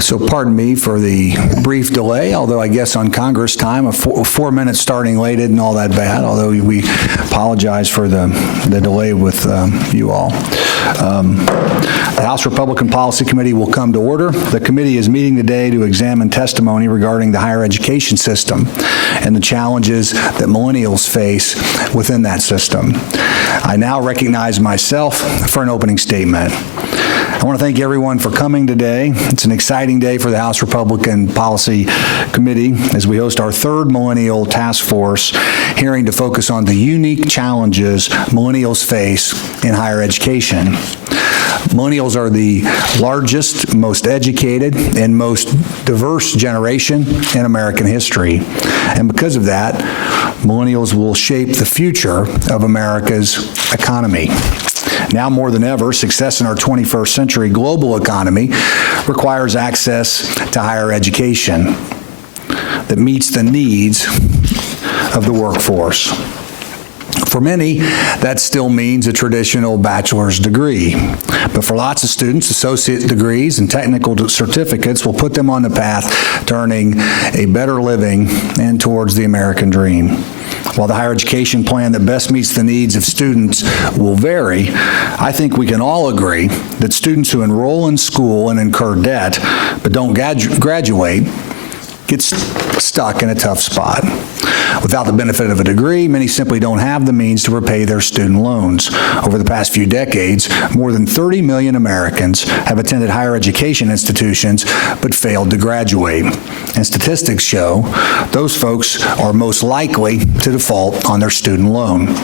So pardon me for the brief delay, although I guess on Congress time, a 4 minutes starting late isn't all that bad, although we apologize for the delay with you all. The House Republican Policy Committee will come to order. The committee is meeting today to examine testimony regarding the higher education system and the challenges that millennials face within that system. I now recognize myself for an opening statement. I want to thank everyone for coming today. It's an exciting day for the House Republican Policy Committee as we host our third Millennial Task Force hearing to focus on the unique challenges millennials face in higher education. Millennials are the largest, most educated, and most diverse generation in American history. And because of that, millennials will shape the future of America's economy. Now more than ever, success in our 21st century global economy requires access to higher education that meets the needs of the workforce. For many, that still means a traditional bachelor's degree. But for lots of students, associate degrees and technical certificates will put them on the path to earning a better living and towards the American dream. While the higher education plan that best meets the needs of students will vary, I think we can all agree that students who enroll in school and incur debt but don't graduate get stuck in a tough spot. Without the benefit of a degree, many simply don't have the means to repay their student loans. Over the past few decades, more than 30 million Americans have attended higher education institutions but failed to graduate. And statistics show those folks are most likely to default on their student loan.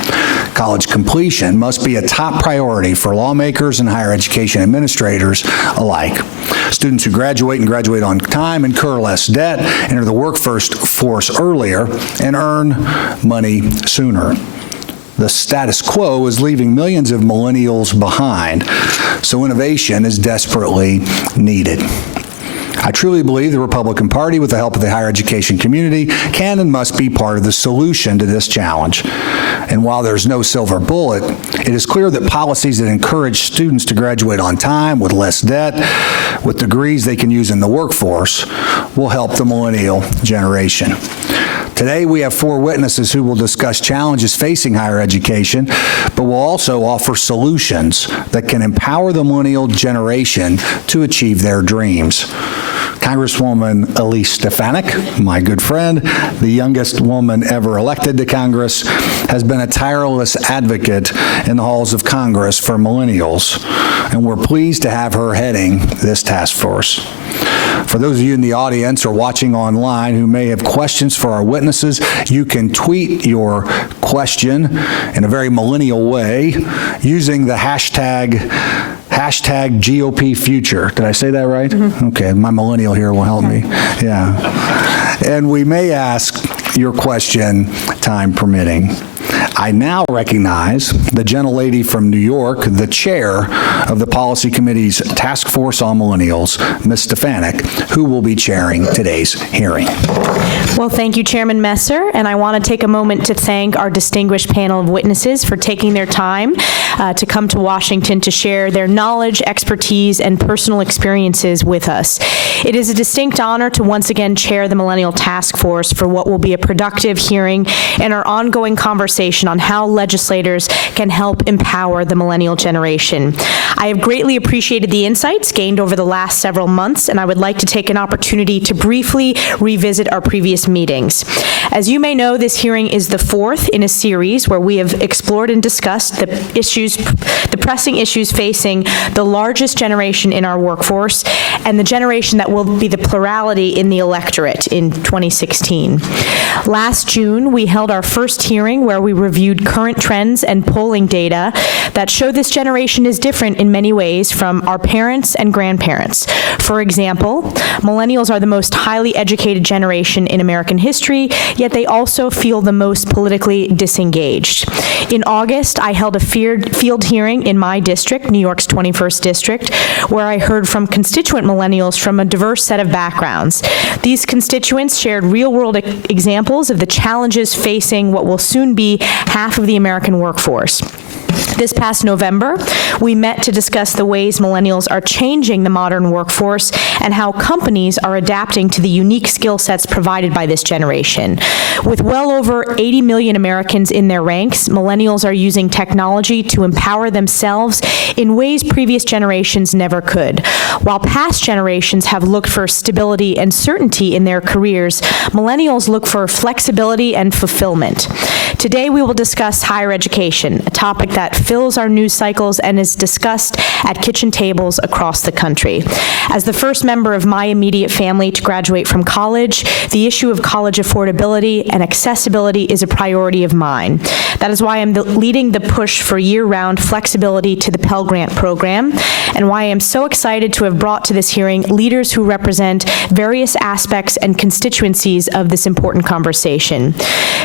College completion must be a top priority for lawmakers and higher education administrators alike. Students who graduate and graduate on time incur less debt, enter the workforce earlier, and earn money sooner. The status quo is leaving millions of millennials behind, so innovation is desperately needed. I truly believe the Republican Party, with the help of the higher education community, can and must be part of the solution to this challenge. And while there's no silver bullet, it is clear that policies that encourage students to graduate on time with less debt, with degrees they can use in the workforce, will help the millennial generation. Today, we have 4 witnesses who will discuss challenges facing higher education, but will also offer solutions that can empower the millennial generation to achieve their dreams. Congresswoman Elise Stefanik, my good friend, the youngest woman ever elected to Congress, has been a tireless advocate in the halls of Congress for millennials, and we're pleased to have her heading this task force. For those of you in the audience or watching online who may have questions for our witnesses, you can tweet your question in a very millennial way using the hashtag GOP future. Did I say that right? Mm-hmm. Okay, my millennial here will help me. Yeah. And we may ask your question, time permitting. I now recognize the gentlelady from New York, the chair of the Policy Committee's Task Force on Millennials, Ms. Stefanik, who will be chairing today's hearing. Well, thank you, Chairman Messer, and I want to take a moment to thank our distinguished panel of witnesses for taking their time to come to Washington to share their knowledge, expertise, and personal experiences with us. It is a distinct honor to once again chair the Millennial Task Force for what will be a productive hearing and our ongoing conversation on how legislators can help empower the millennial generation. I have greatly appreciated the insights gained over the last several months, and I would like to take an opportunity to briefly revisit our previous meetings. As you may know, this hearing is the 4th in a series where we have explored and discussed the pressing issues facing the largest generation in our workforce and the generation that will be the plurality in the electorate in 2016. Last June, we held our first hearing where we reviewed reviewed current trends and polling data that show this generation is different in many ways from our parents and grandparents. For example, millennials are the most highly educated generation in American history, yet they also feel the most politically disengaged. In August, I held a field hearing in my district, New York's 21st District, where I heard from constituent millennials from a diverse set of backgrounds. These constituents shared real-world examples of the challenges facing what will soon be half of the American workforce. This past November, we met to discuss the ways millennials are changing the modern workforce and how companies are adapting to the unique skill sets provided by this generation. With well over 80 million Americans in their ranks, millennials are using technology to empower themselves in ways previous generations never could. While past generations have looked for stability and certainty in their careers, millennials look for flexibility and fulfillment. Today, we will discuss higher education, a topic that fills our news cycles and is discussed at kitchen tables across the country. As the first member of my immediate family to graduate from college, the issue of college affordability and accessibility is a priority of mine. That is why I'm leading the push for year-round flexibility to the Pell Grant program, and why I am so excited to have brought to this hearing leaders who represent various aspects and constituencies of this important conversation.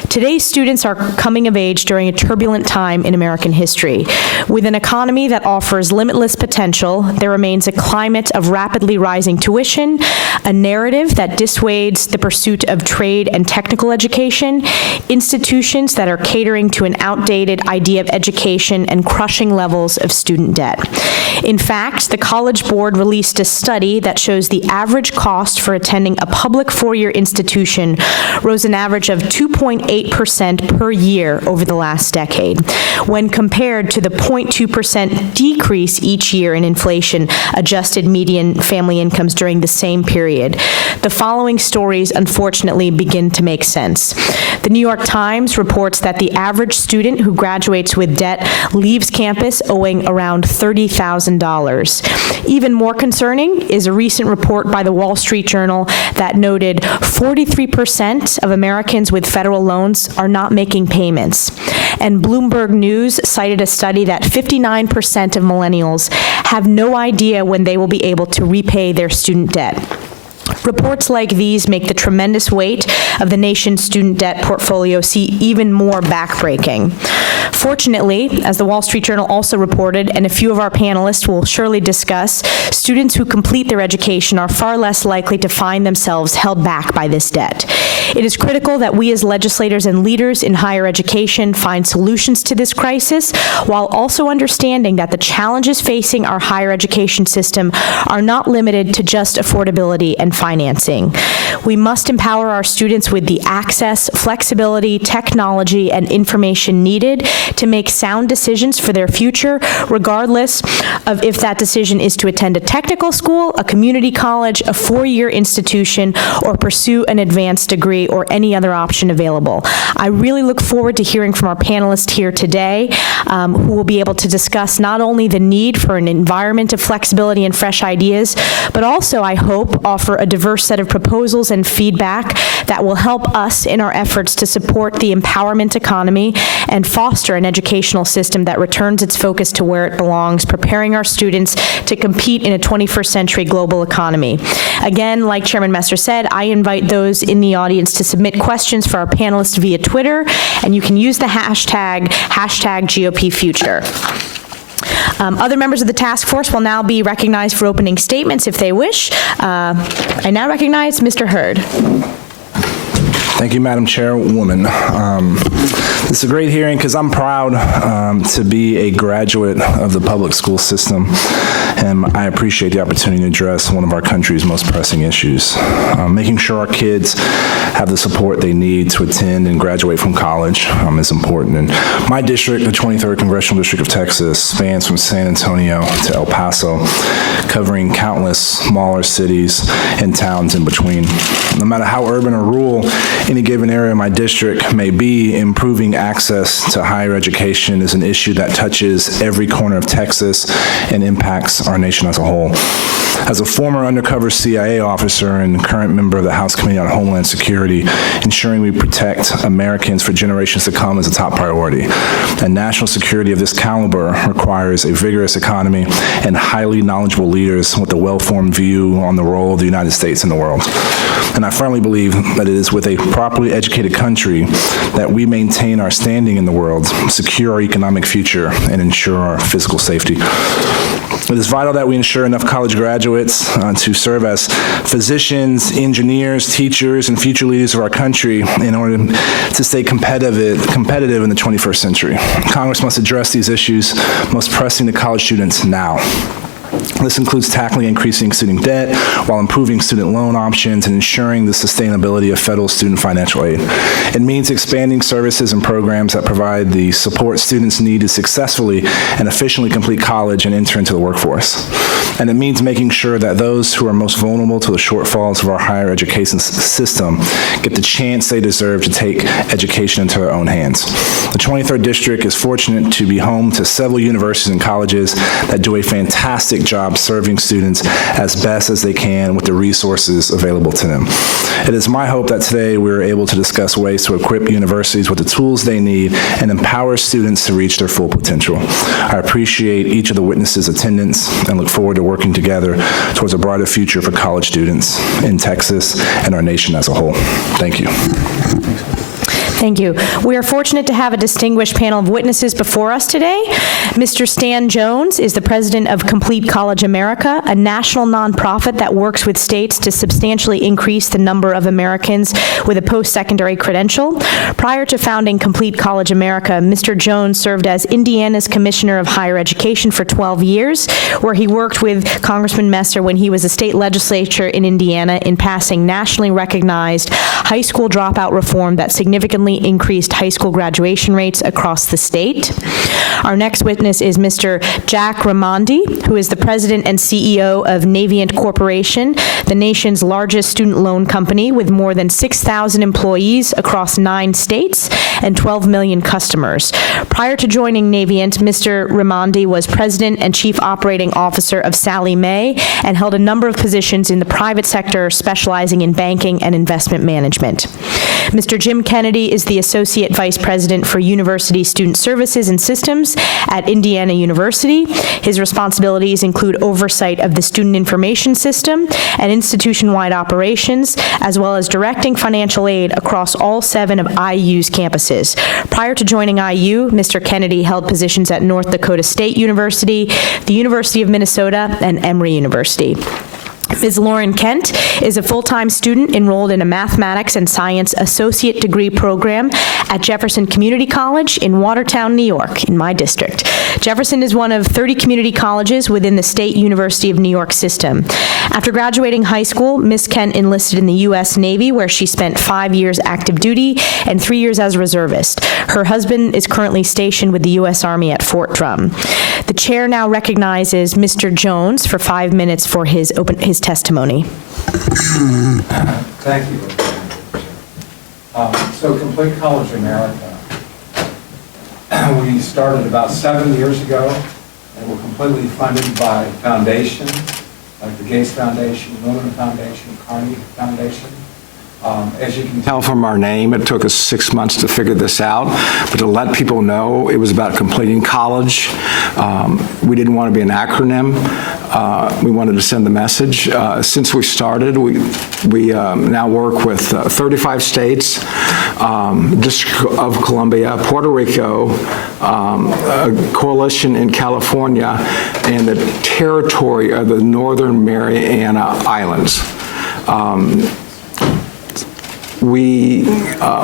Today's students are coming of age during a turbulent time in American history. With an economy that offers limitless potential, there remains a climate of rapidly rising tuition, a narrative that dissuades the pursuit of trade and technical education, institutions that are catering to an outdated idea of education, and crushing levels of student debt. In fact, the College Board released a study that shows the average cost for attending a public four-year institution rose an average of 2.8% per year over the last decade, when compared to the 0.2% decrease each year in inflation-adjusted median family incomes during the same period. The following stories, unfortunately, begin to make sense. The New York Times reports that the average student who graduates with debt leaves campus owing around $30,000. Even more concerning is a recent report by the Wall Street Journal that noted 43% of Americans with federal loans are not making payments. And Bloomberg News cited a study that 59% of millennials have no idea when they will be able to repay their student debt. Reports like these make the tremendous weight of the nation's student debt portfolio seem even more backbreaking. Fortunately, as the Wall Street Journal also reported, and a few of our panelists will surely discuss, students who complete their education are far less likely to find themselves held back by this debt. It is critical that we as legislators and leaders in higher education find solutions to this crisis, while also understanding that the challenges facing our higher education system are not limited to just affordability and financing. We must empower our students with the access, flexibility, technology, and information needed to make sound decisions for their future, regardless of if that decision is to attend a technical school, a community college, a four-year institution, or pursue an advanced degree or any other option available. I really look forward to hearing from our panelists here today, who will be able to discuss not only the need for an environment of flexibility and fresh ideas, but also, I hope, offer a diverse set of proposals and feedback that will help us in our efforts to support the empowerment economy and foster an educational system that returns its focus to where it belongs, preparing our students to compete in a 21st century global economy. Again, like Chairman Messer said, I invite those in the audience to submit questions for our panelists via Twitter, and you can use the hashtag GOPFuture. Other members of the task force will now be recognized for opening statements if they wish. I now recognize Mr. Hurd. Thank you, Madam Chairwoman. This is a great hearing because I'm proud to be a graduate of the public school system, and I appreciate the opportunity to address one of our country's most pressing issues. Making sure our kids have the support they need to attend and graduate from college is important. And my district, the 23rd Congressional District of Texas, spans from San Antonio to El Paso, covering countless smaller cities and towns in between. No matter how urban or rural any given area of my district may be, improving access to higher education is an issue that touches every corner of Texas and impacts our our nation as a whole. As a former undercover CIA officer and current member of the House Committee on Homeland Security, ensuring we protect Americans for generations to come is a top priority. And national security of this caliber requires a vigorous economy and highly knowledgeable leaders with a well-formed view on the role of the United States in the world. And I firmly believe that it is with a properly educated country that we maintain our standing in the world, secure our economic future, and ensure our physical safety. It is vital that we ensure enough college graduates to serve as physicians, engineers, teachers, and future leaders of our country in order to stay competitive in the 21st century. Congress must address these issues most pressing to college students now. This includes tackling increasing student debt while improving student loan options and ensuring the sustainability of federal student financial aid. It means expanding services and programs that provide the support students need to successfully and efficiently complete college and enter into the workforce. And it means making sure that those who are most vulnerable to the shortfalls of our higher education system get the chance they deserve to take education into their own hands. The 23rd District is fortunate to be home to several universities and colleges that do a fantastic job serving students as best as they can with the resources available to them. It is my hope that today we're able to discuss ways to equip universities with the tools they need and empower students to reach their full potential. I appreciate each of the witnesses' attendance and look forward to working together towards a brighter future for college students in Texas and our nation as a whole. Thank you. Thank you. We are fortunate to have a distinguished panel of witnesses before us today. Mr. Stan Jones is the president of Complete College America, a national nonprofit that works with states to substantially increase the number of Americans with a post-secondary credential. Prior to founding Complete College America, Mr. Jones served as Indiana's Commissioner of Higher Education for 12 years, where he worked with Congressman Messer when he was a state legislature in Indiana in passing nationally recognized high school dropout reform that significantly increased high school graduation rates across the state. Our next witness is Mr. Jack Remondi, who is the president and CEO of Navient Corporation, the nation's largest student loan company with more than 6,000 employees across 9 states and 12 million customers. Prior to joining Navient, Mr. Remondi was president and chief operating officer of Sallie Mae and held a number of positions in the private sector, specializing in banking and investment management. Mr. Jim Kennedy is the Associate Vice President for University Student Services and Systems at Indiana University. His responsibilities include oversight of the student information system and institution-wide operations, as well as directing financial aid across all 7 of IU's campuses. Prior to joining IU, Mr. Kennedy held positions at North Dakota State University, the University of Minnesota, and Emory University. Ms. Lauren Kent is a full-time student enrolled in a mathematics and science associate degree program at Jefferson Community College in Watertown, New York, in my district. Jefferson is one of 30 community colleges within the State University of New York system. After graduating high school, Ms. Kent enlisted in the U.S. Navy, where she spent 5 years active duty and 3 years as a reservist. Her husband is currently stationed with the U.S. Army at Fort Drum. The chair now recognizes Mr. Jones for 5 minutes for his testimony. Thank you. So Complete College America, we started about 7 years ago, and we're completely funded by foundations, like the Gates Foundation, Lumen Foundation, Carnegie Foundation. As you can tell from our name, it took us 6 months to figure this out, but to let people know it was about completing college. We didn't want to be an acronym. We wanted to send the message. Since we started, we now work with 35 states, District of Columbia, Puerto Rico, a coalition in California, and the territory of the Northern Mariana Islands. We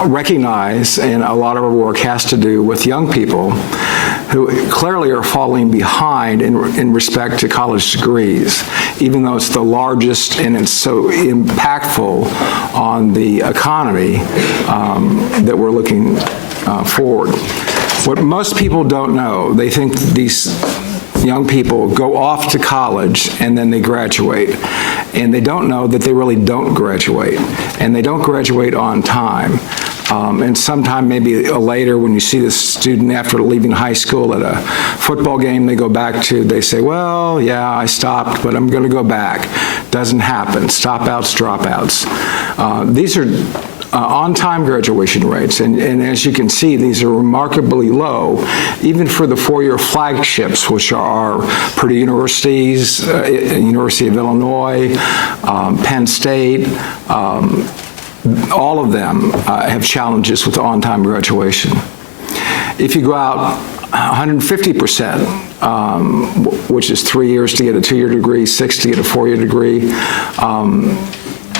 recognize, and a lot of our work has to do with young people who clearly are falling behind in respect to college degrees, even though it's the largest and it's so impactful on the economy that we're looking forward. What most people don't know, they think these young people go off to college and then they graduate. And they don't know that they really don't graduate. And they don't graduate on time. And sometime maybe later, when you see the student after leaving high school at a football game they say, well, yeah, I stopped, but I'm going to go back. Doesn't happen. Stop-outs, dropouts. These are on-time graduation rates, and as you can see, these are remarkably low, even for the four-year flagships, which are Purdue Universities, University of Illinois, Penn State. All of them have challenges with on-time graduation. If you go out 150%, which is 3 years to get a two-year degree, 6 to get a four-year degree,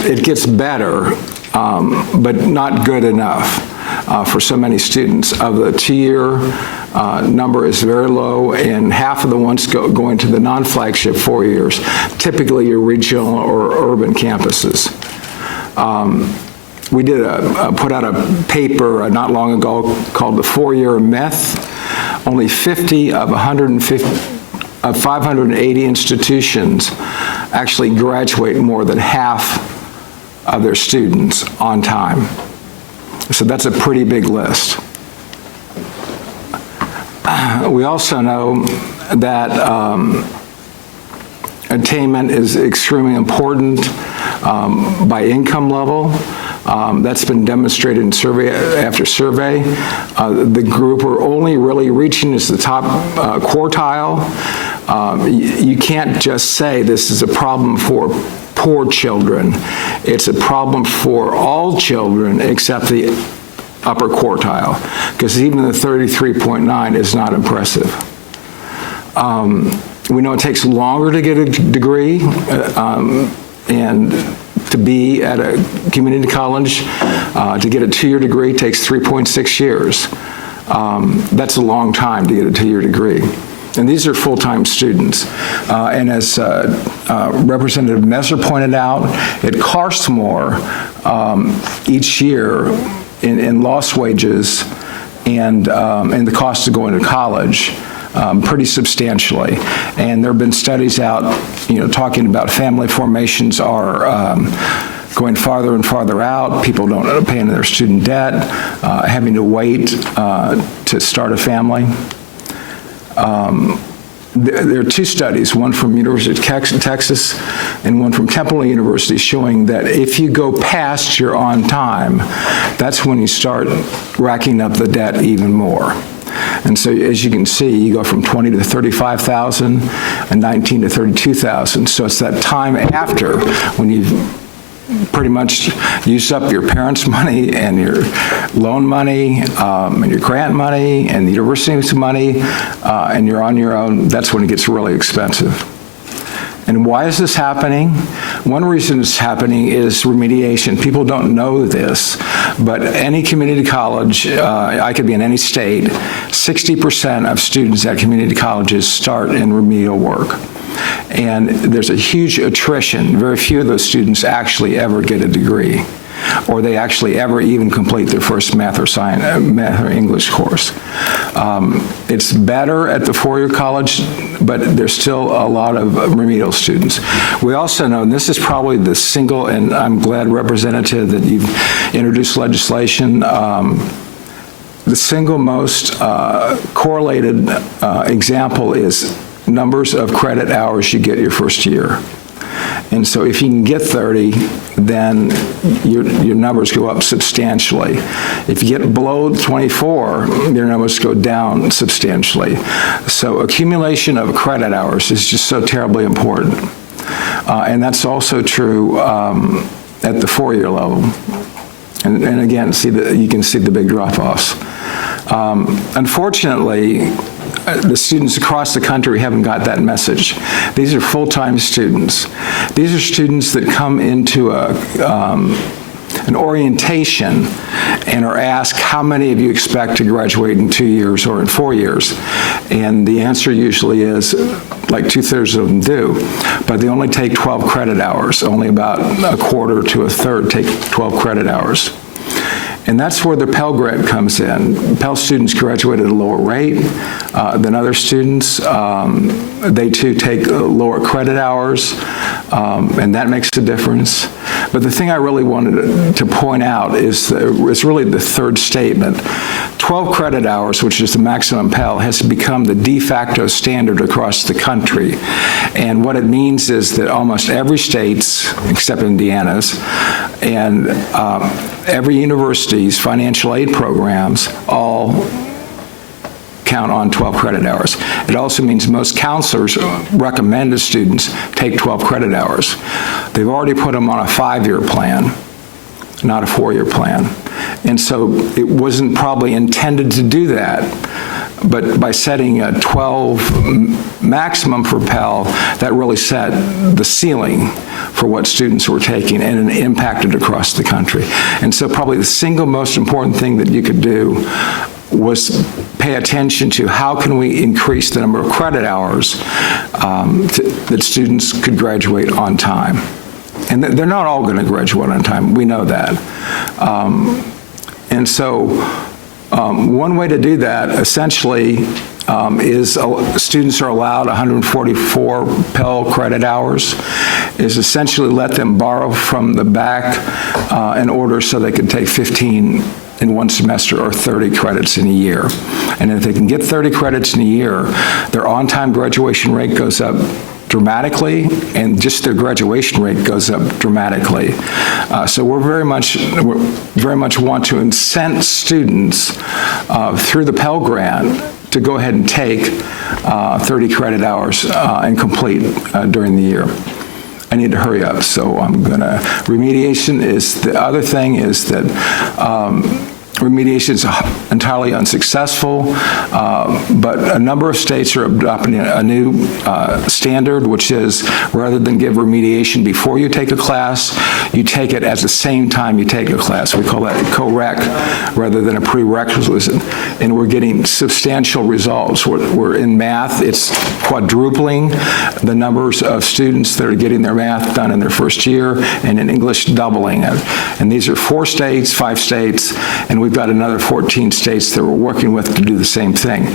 it gets better, but not good enough for so many students. Of the two-year number is very low, and half of the ones going to the non-flagship 4 years, typically your regional or urban campuses. We put out a paper not long ago called The 4-Year Myth. Only 50 of 580 institutions actually graduate more than half of their students on time. So that's a pretty big list. We also know that attainment is extremely important by income level. That's been demonstrated in survey after survey. The group we're only really reaching is the top quartile. You can't just say this is a problem for poor children. It's a problem for all children except the upper quartile, because even the 33.9 is not impressive. We know it takes longer to get a degree, and to be at a community college, to get a two-year degree takes 3.6 years. That's a long time to get a two-year degree. And these are full-time students. And as Representative Messer pointed out, it costs more each year in lost wages and the cost of going to college. Pretty substantially. And there have been studies out, talking about family formations are going farther and farther out. People don't pay into their student debt, having to wait to start a family. There are two studies, one from University of Texas and one from Temple University, showing that if you go past your on time, that's when you start racking up the debt even more. And so, as you can see, you go from 20 to 35,000 and 19 to 32,000. So it's that time after when you've pretty much used up your parents' money and your loan money and your grant money and the university's money, and you're on your own. That's when it gets really expensive. And why is this happening? One reason it's happening is remediation. People don't know this, but any community college, I could be in any state, 60% of students at community colleges start in remedial work. And there's a huge attrition. Very few of those students actually ever get a degree, or they actually ever even complete their first math or English course. It's better at the four-year college, but there's still a lot of remedial students. We also know, and this is probably the single, and I'm glad, Representative, that you've introduced legislation, the single most correlated example is numbers of credit hours you get your first year. And so if you can get 30, then your numbers go up substantially. If you get below 24, your numbers go down substantially. So accumulation of credit hours is just so terribly important. And that's also true at the four-year level. And again, you can see the big drop-offs. Unfortunately, the students across the country haven't got that message. These are full-time students. These are students that come into an orientation and are asked, how many of you expect to graduate in 2 years or in 4 years? And the answer usually is, like 2/3 of them do, but they only take 12 credit hours. Only about a quarter to a third take 12 credit hours. And that's where the Pell Grant comes in. Pell students graduate at a lower rate than other students. They too take lower credit hours, and that makes a difference. But the thing I really wanted to point out is it's really the third statement. 12 credit hours, which is the maximum Pell, has become the de facto standard across the country. And what it means is that almost every state's, except Indiana's, and every university's financial aid programs all count on 12 credit hours. It also means most counselors recommend to students take 12 credit hours. They've already put them on a 5-year plan, not a 4-year plan. And so it wasn't probably intended to do that, but by setting a 12 maximum for Pell, that really set the ceiling for what students were taking, and it impacted across the country. And so probably the single most important thing that you could do was pay attention to how can we increase the number of credit hours that students could graduate on time. And they're not all going to graduate on time. We know that. And so one way to do that essentially is students are allowed 144 Pell credit hours, is essentially let them borrow from the back in order so they can take 15 in one semester or 30 credits in a year. And if they can get 30 credits in a year, their on-time graduation rate goes up dramatically, and just their graduation rate goes up dramatically. So we very much want to incent students through the Pell Grant to go ahead and take 30 credit hours and complete during the year. I need to hurry up, so I'm gonna, remediation is, the other thing is that remediation is entirely unsuccessful, but a number of states are adopting a new standard, which is rather than give remediation before you take a class, you take it at the same time you take a class. We call that a co-rec rather than a prerequisite, and we're getting substantial results. We're in math, it's quadrupling the numbers of students that are getting their math done in their first year, and in English, doubling it. And these are 4 states, 5 states, and we've got another 14 states that we're working with to do the same thing.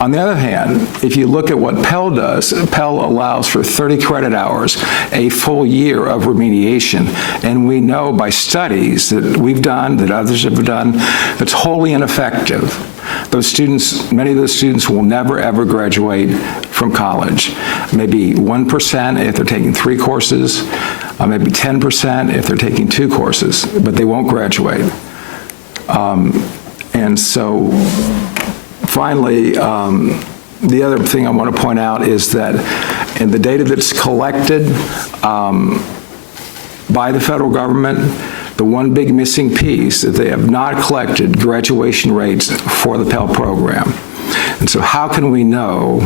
On the other hand, if you look at what Pell does, Pell allows for 30 credit hours, a full year of remediation, and we know by studies that we've done, that others have done, that's wholly ineffective. Those students, many of those students will never ever graduate from college. Maybe 1% if they're taking 3 courses, maybe 10% if they're taking 2 courses, but they won't graduate. And so finally, the other thing I want to point out is that in the data that's collected by the federal government, the one big missing piece that they have not collected graduation rates for the Pell program. And so how can we know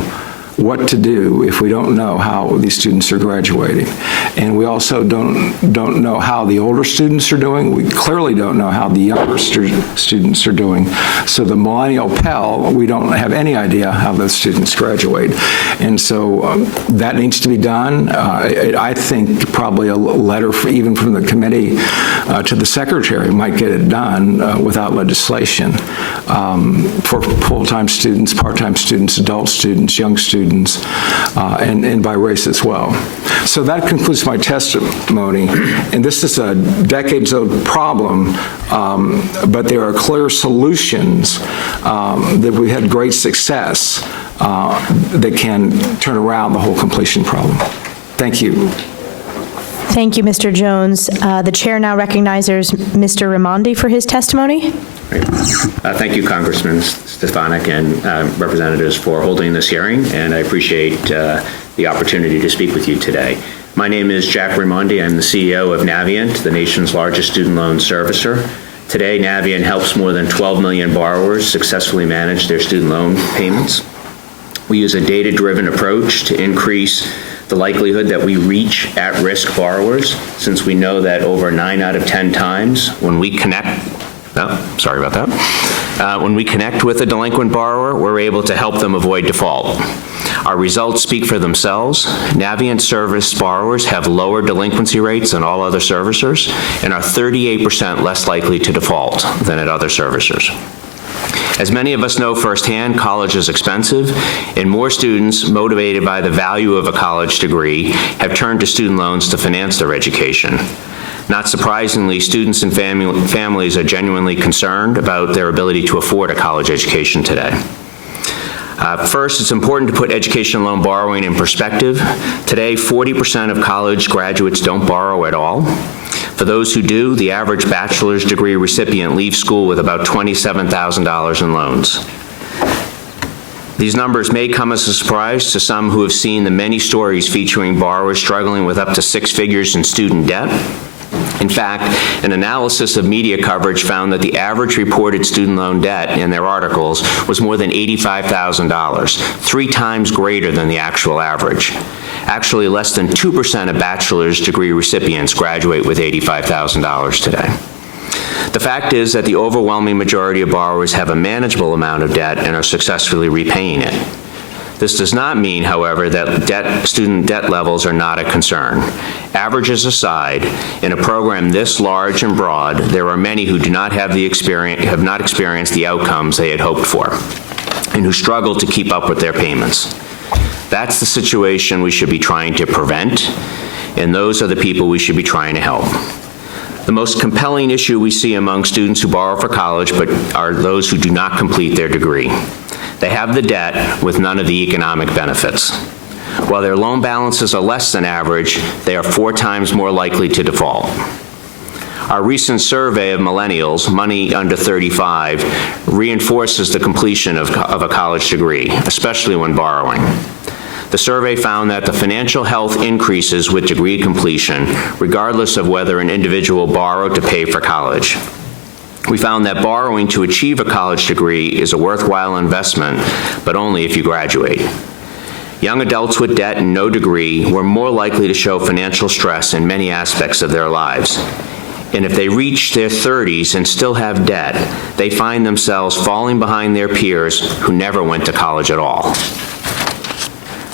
what to do if we don't know how these students are graduating? And we also don't know how the older students are doing. We clearly don't know how the younger students are doing. So the Millennial Pell, we don't have any idea how those students graduate. And so that needs to be done. I think probably a letter even from the committee to the secretary might get it done without legislation for full-time students, part-time students, adult students, young students, and by race as well. So that concludes my testimony, and this is a decades-old problem, but there are clear solutions that we had great success that can turn around the whole completion problem. Thank you. Thank you, Mr. Jones. The chair now recognizes Mr. Remondi for his testimony. Thank you, Congressman Stefanik and representatives for holding this hearing, and I appreciate the opportunity to speak with you today. My name is Jack Remondi. I'm the CEO of Navient, the nation's largest student loan servicer. Today, Navient helps more than 12 million borrowers successfully manage their student loan payments. We use a data-driven approach to increase the likelihood that we reach at-risk borrowers, since we know that over 9 out of 10 times when we connect, when we connect with a delinquent borrower, we're able to help them avoid default. Our results speak for themselves. Navient service borrowers have lower delinquency rates than all other servicers and are 38% less likely to default than at other servicers. As many of us know firsthand, college is expensive, and more students, motivated by the value of a college degree, have turned to student loans to finance their education. Not surprisingly, students and families are genuinely concerned about their ability to afford a college education today. First, it's important to put education loan borrowing in perspective. Today, 40% of college graduates don't borrow at all. For those who do, the average bachelor's degree recipient leaves school with about $27,000 in loans. These numbers may come as a surprise to some who have seen the many stories featuring borrowers struggling with up to 6 figures in student debt. In fact, an analysis of media coverage found that the average reported student loan debt in their articles was more than $85,000, 3 times greater than the actual average. Actually, less than 2% of bachelor's degree recipients graduate with $85,000 today. The fact is that the overwhelming majority of borrowers have a manageable amount of debt and are successfully repaying it. This does not mean, however, that student debt levels are not a concern. Averages aside, in a program this large and broad, there are many who do not have not experienced the outcomes they had hoped for, and who struggle to keep up with their payments. That's the situation we should be trying to prevent, and those are the people we should be trying to help. The most compelling issue we see among students who borrow for college but are those who do not complete their degree. They have the debt with none of the economic benefits. While their loan balances are less than average, they are 4 times more likely to default. Our recent survey of millennials, money under 35, reinforces the completion of a college degree, especially when borrowing. The survey found that the financial health increases with degree completion, regardless of whether an individual borrowed to pay for college. We found that borrowing to achieve a college degree is a worthwhile investment, but only if you graduate. Young adults with debt and no degree were more likely to show financial stress in many aspects of their lives. And if they reach their 30s and still have debt, they find themselves falling behind their peers who never went to college at all.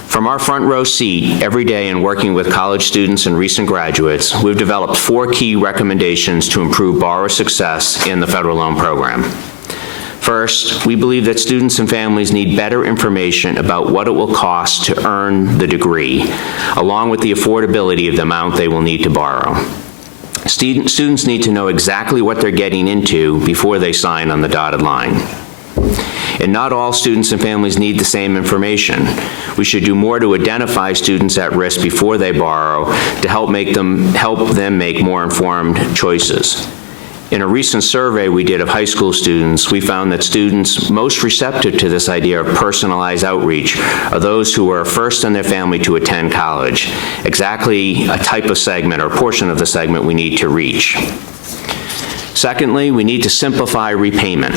From our front row seat every day in working with college students and recent graduates, we've developed 4 key recommendations to improve borrower success in the federal loan program. First, we believe that students and families need better information about what it will cost to earn the degree, along with the affordability of the amount they will need to borrow. Students need to know exactly what they're getting into before they sign on the dotted line. And not all students and families need the same information. We should do more to identify students at risk before they borrow to help them make more informed choices. In a recent survey we did of high school students, we found that students most receptive to this idea of personalized outreach are those who are first in their family to attend college, exactly a type of segment or portion of the segment we need to reach. Secondly, we need to simplify repayment.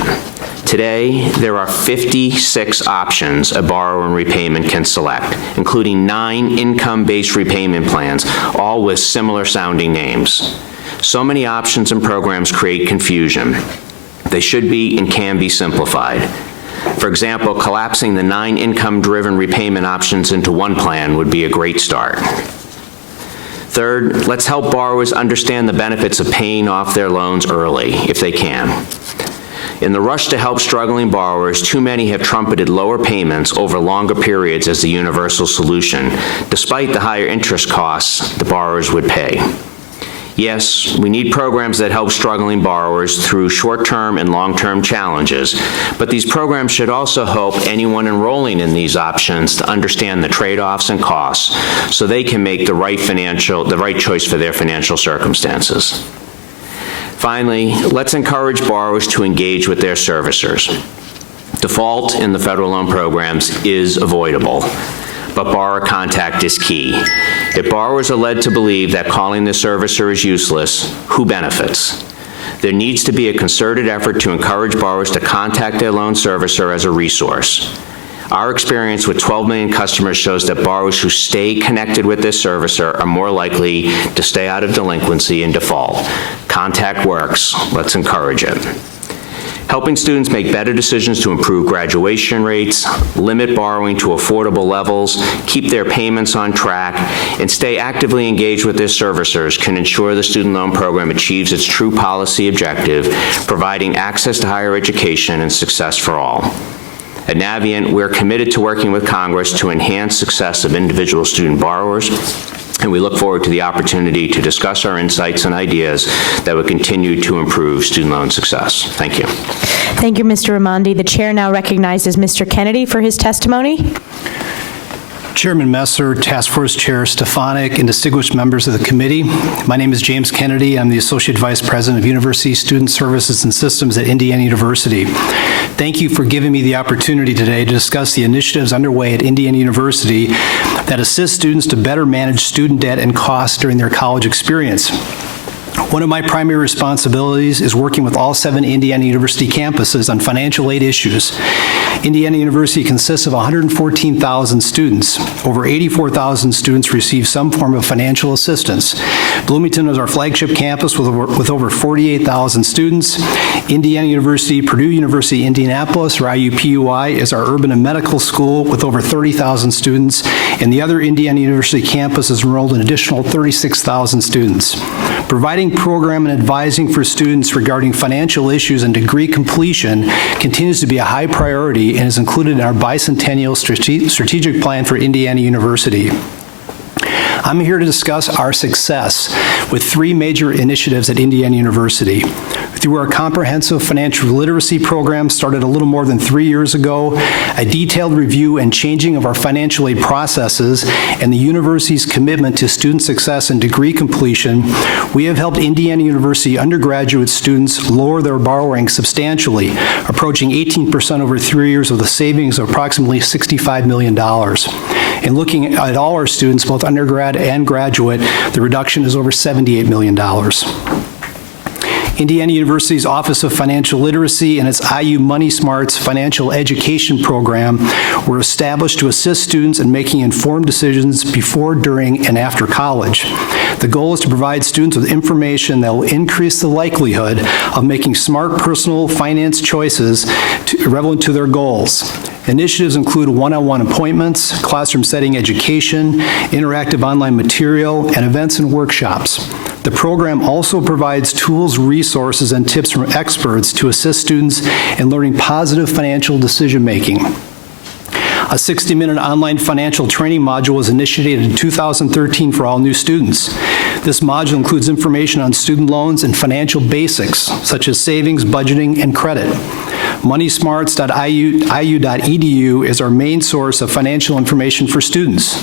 Today, there are 56 options a borrower in repayment can select, including 9 income-based repayment plans, all with similar sounding names. So many options and programs create confusion. They should be and can be simplified. For example, collapsing the 9 income-driven repayment options into one plan would be a great start. Third, let's help borrowers understand the benefits of paying off their loans early, if they can. In the rush to help struggling borrowers, too many have trumpeted lower payments over longer periods as the universal solution, despite the higher interest costs the borrowers would pay. Yes, we need programs that help struggling borrowers through short-term and long-term challenges, but these programs should also help anyone enrolling in these options to understand the trade-offs and costs so they can make the right choice for their financial circumstances. Finally, let's encourage borrowers to engage with their servicers. Default in the federal loan programs is avoidable, but borrower contact is key. If borrowers are led to believe that calling the servicer is useless, who benefits? There needs to be a concerted effort to encourage borrowers to contact their loan servicer as a resource. Our experience with 12 million customers shows that borrowers who stay connected with their servicer are more likely to stay out of delinquency and default. Contact works. Let's encourage it. Helping students make better decisions to improve graduation rates, limit borrowing to affordable levels, keep their payments on track, and stay actively engaged with their servicers can ensure the student loan program achieves its true policy objective, providing access to higher education and success for all. At Navient, we're committed to working with Congress to enhance success of individual student borrowers and we look forward to the opportunity to discuss our insights and ideas that would continue to improve student loan success. Thank you. Thank you, Mr. Remondi. The chair now recognizes Mr. Kennedy for his testimony. Chairman Messer, Task Force Chair Stefanik, and distinguished members of the committee. My name is James Kennedy. I'm the Associate Vice President of University Student Services and Systems at Indiana University. Thank you for giving me the opportunity today to discuss the initiatives underway at Indiana University that assist students to better manage student debt and costs during their college experience. One of my primary responsibilities is working with all 7 Indiana University campuses on financial aid issues. Indiana University consists of 114,000 students. Over 84,000 students receive some form of financial assistance. Bloomington is our flagship campus with over 48,000 students. Indiana University, Purdue University, Indianapolis, or IUPUI, is our urban and medical school with over 30,000 students, and the other Indiana University campus has enrolled an additional 36,000 students. Providing program and advising for students regarding financial issues and degree completion continues to be a high priority and is included in our bicentennial strategic plan for Indiana University. I'm here to discuss our success with 3 major initiatives at Indiana University. Through our comprehensive financial literacy program started a little more than 3 years ago, a detailed review and changing of our financial aid processes, and the university's commitment to student success and degree completion, we have helped Indiana University undergraduate students lower their borrowing substantially, approaching 18% over 3 years with a savings of approximately $65 million. And looking at all our students, both undergrad and graduate, the reduction is over $78 million. Indiana University's Office of Financial Literacy and its IU Money Smarts financial education program were established to assist students in making informed decisions before, during, and after college. The goal is to provide students with information that will increase the likelihood of making smart personal finance choices relevant to their goals. Initiatives include one-on-one appointments, classroom setting education, interactive online material, and events and workshops. The program also provides tools, resources, and tips from experts to assist students in learning positive financial decision-making. A 60-minute online financial training module was initiated in 2013 for all new students. This module includes information on student loans and financial basics, such as savings, budgeting, and credit. moneysmarts.iu.edu is our main source of financial information for students.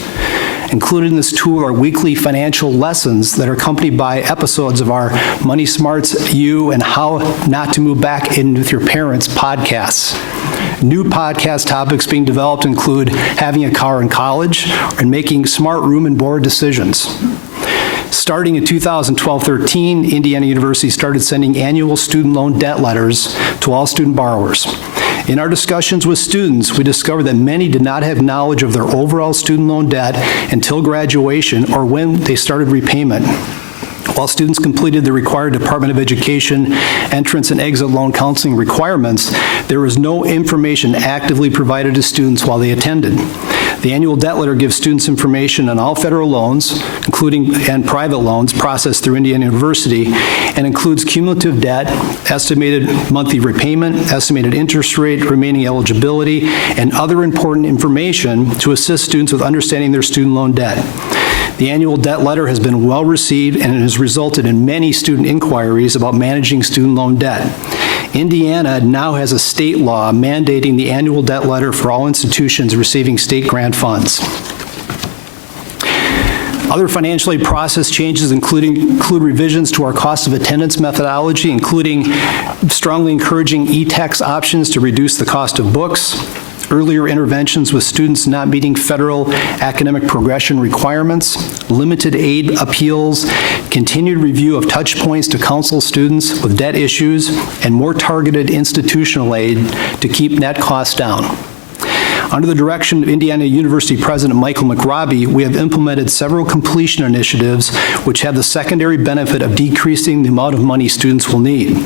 Included in this tool are weekly financial lessons that are accompanied by episodes of our Money Smarts U and How Not to Move Back In With Your Parents podcasts. New podcast topics being developed include having a car in college and making smart room and board decisions. Starting in 2012-13, Indiana University started sending annual student loan debt letters to all student borrowers. In our discussions with students, we discovered that many did not have knowledge of their overall student loan debt until graduation or when they started repayment. While students completed the required Department of Education entrance and exit loan counseling requirements, there was no information actively provided to students while they attended. The annual debt letter gives students information on all federal loans, including and private loans processed through Indiana University, and includes cumulative debt, estimated monthly repayment, estimated interest rate, remaining eligibility, and other important information to assist students with understanding their student loan debt. The annual debt letter has been well received and it has resulted in many student inquiries about managing student loan debt. Indiana now has a state law mandating the annual debt letter for all institutions receiving state grant funds. Other financial aid process changes include revisions to our cost of attendance methodology, including strongly encouraging e-text options to reduce the cost of books, earlier interventions with students not meeting federal academic progression requirements, limited aid appeals, continued review of touch points to counsel students with debt issues, and more targeted institutional aid to keep net costs down. Under the direction of Indiana University President Michael McRobbie, we have implemented several completion initiatives which have the secondary benefit of decreasing the amount of money students will need.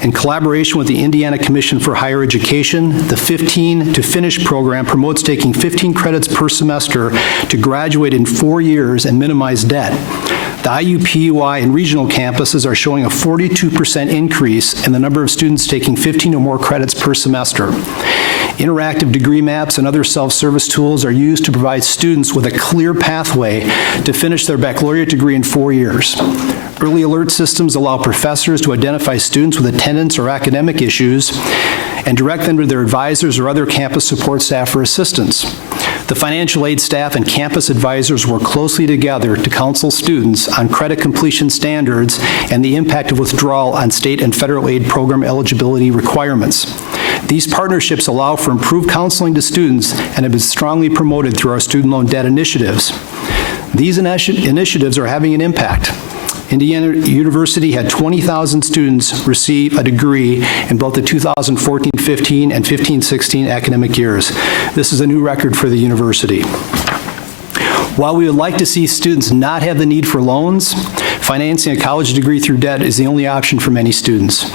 In collaboration with the Indiana Commission for Higher Education, the 15 to Finish program promotes taking 15 credits per semester to graduate in 4 years and minimize debt. The IUPUI and regional campuses are showing a 42% increase in the number of students taking 15 or more credits per semester. Interactive degree maps and other self-service tools are used to provide students with a clear pathway to finish their baccalaureate degree in 4 years. Early alert systems allow professors to identify students with attendance or academic issues and direct them to their advisors or other campus support staff for assistance. The financial aid staff and campus advisors work closely together to counsel students on credit completion standards and the impact of withdrawal on state and federal aid program eligibility requirements. These partnerships allow for improved counseling to students and have been strongly promoted through our student loan debt initiatives. These initiatives are having an impact. Indiana University had 20,000 students receive a degree in both the 2014-15 and 15-16 academic years. This is a new record for the university. While we would like to see students not have the need for loans, financing a college degree through debt is the only option for many students.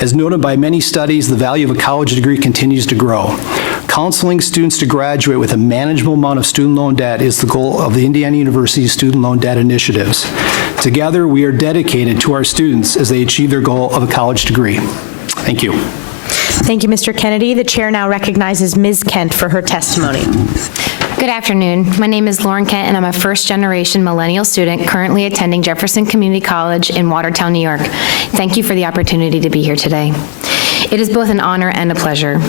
As noted by many studies, the value of a college degree continues to grow. Counseling students to graduate with a manageable amount of student loan debt is the goal of the Indiana University Student Loan Debt Initiatives. Together, we are dedicated to our students as they achieve their goal of a college degree. Thank you. Thank you, Mr. Kennedy. The chair now recognizes Ms. Kent for her testimony. Good afternoon. My name is Lauren Kent, and I'm a first-generation millennial student currently attending Jefferson Community College in Watertown, New York. Thank you for the opportunity to be here today. It is both an honor and a pleasure.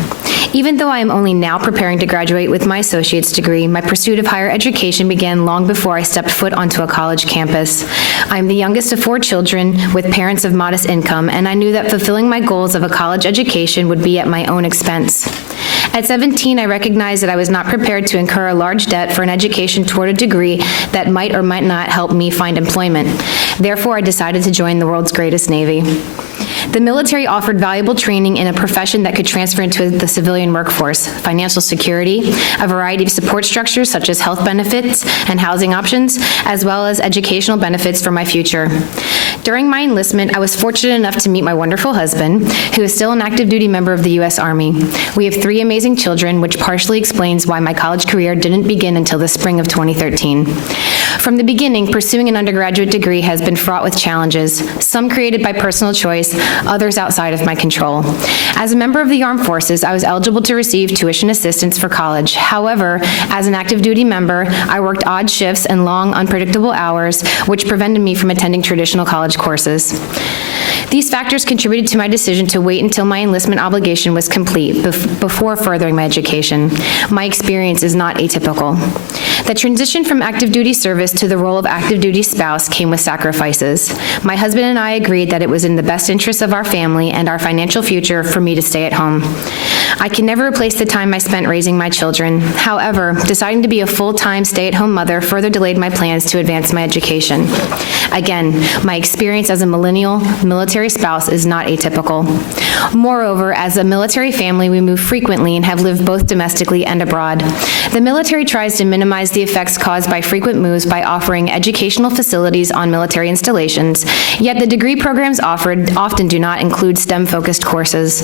Even though I am only now preparing to graduate with my associate's degree, my pursuit of higher education began long before I stepped foot onto a college campus. I am the youngest of 4 children with parents of modest income, and I knew that fulfilling my goals of a college education would be at my own expense. At 17, I recognized that I was not prepared to incur a large debt for an education toward a degree that might or might not help me find employment. Therefore, I decided to join the world's greatest Navy. The military offered valuable training in a profession that could transfer into the civilian workforce: financial security, a variety of support structures such as health benefits and housing options, as well as educational benefits for my future. During my enlistment, I was fortunate enough to meet my wonderful husband, who is still an active duty member of the U.S. Army. We have 3 amazing children, which partially explains why my college career didn't begin until the spring of 2013. From the beginning, pursuing an undergraduate degree has been fraught with challenges, some created by personal choice, others outside of my control. As a member of the armed forces, I was eligible to receive tuition assistance for college. However, as an active duty member, I worked odd shifts and long, unpredictable hours, which prevented me from attending traditional college courses. These factors contributed to my decision to wait until my enlistment obligation was complete before furthering my education. My experience is not atypical. The transition from active duty service to the role of active duty spouse came with sacrifices. My husband and I agreed that it was in the best interest of our family and our financial future for me to stay at home. I can never replace the time I spent raising my children. However, deciding to be a full-time stay-at-home mother further delayed my plans to advance my education. Again, my experience as a military spouse is not atypical. Moreover, as a military family, we move frequently and have lived both domestically and abroad. The military tries to minimize the effects caused by frequent moves by offering educational facilities on military installations, yet the degree programs offered often do not include STEM-focused courses.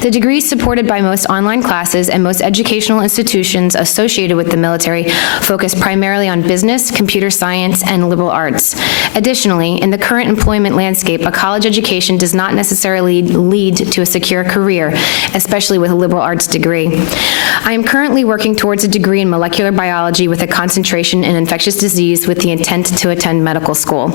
The degrees supported by most online classes and most educational institutions associated with the military focus primarily on business, computer science, and liberal arts. Additionally, in the current employment landscape, a college education does not necessarily lead to a secure career, especially with a liberal arts degree. I am currently working towards a degree in molecular biology with a concentration in infectious disease with the intent to attend medical school.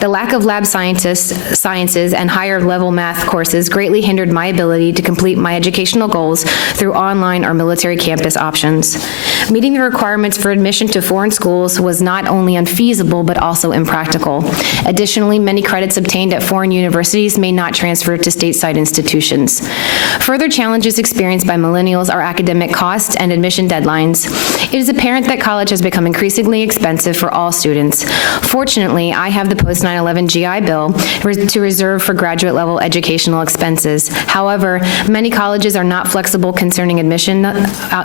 The lack of lab sciences and higher level math courses greatly hindered my ability to complete my educational goals through online or military campus options. Meeting the requirements for admission to foreign schools was not only unfeasible but also impractical. Additionally, many credits obtained at foreign universities may not transfer to stateside institutions. Further challenges experienced by millennials are academic costs and admission deadlines. It is apparent that college has become increasingly expensive for all students. Fortunately, I have the post-9/11 GI Bill to reserve for graduate-level educational expenses. However, many colleges are not flexible concerning admission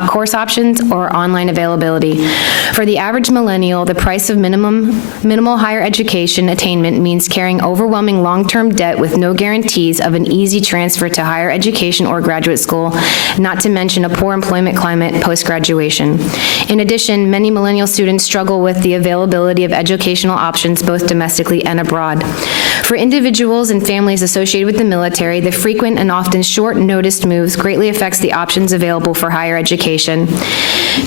course options or online availability. For the average millennial, the price of minimal higher education attainment means carrying overwhelming long-term debt with no guarantees of an easy transfer to higher education or graduate school, not to mention a poor employment climate post-graduation. In addition, many millennial students struggle with the availability of educational options both domestically and abroad. For individuals and families associated with the military, the frequent and often short-noticed moves greatly affects the options available for higher education.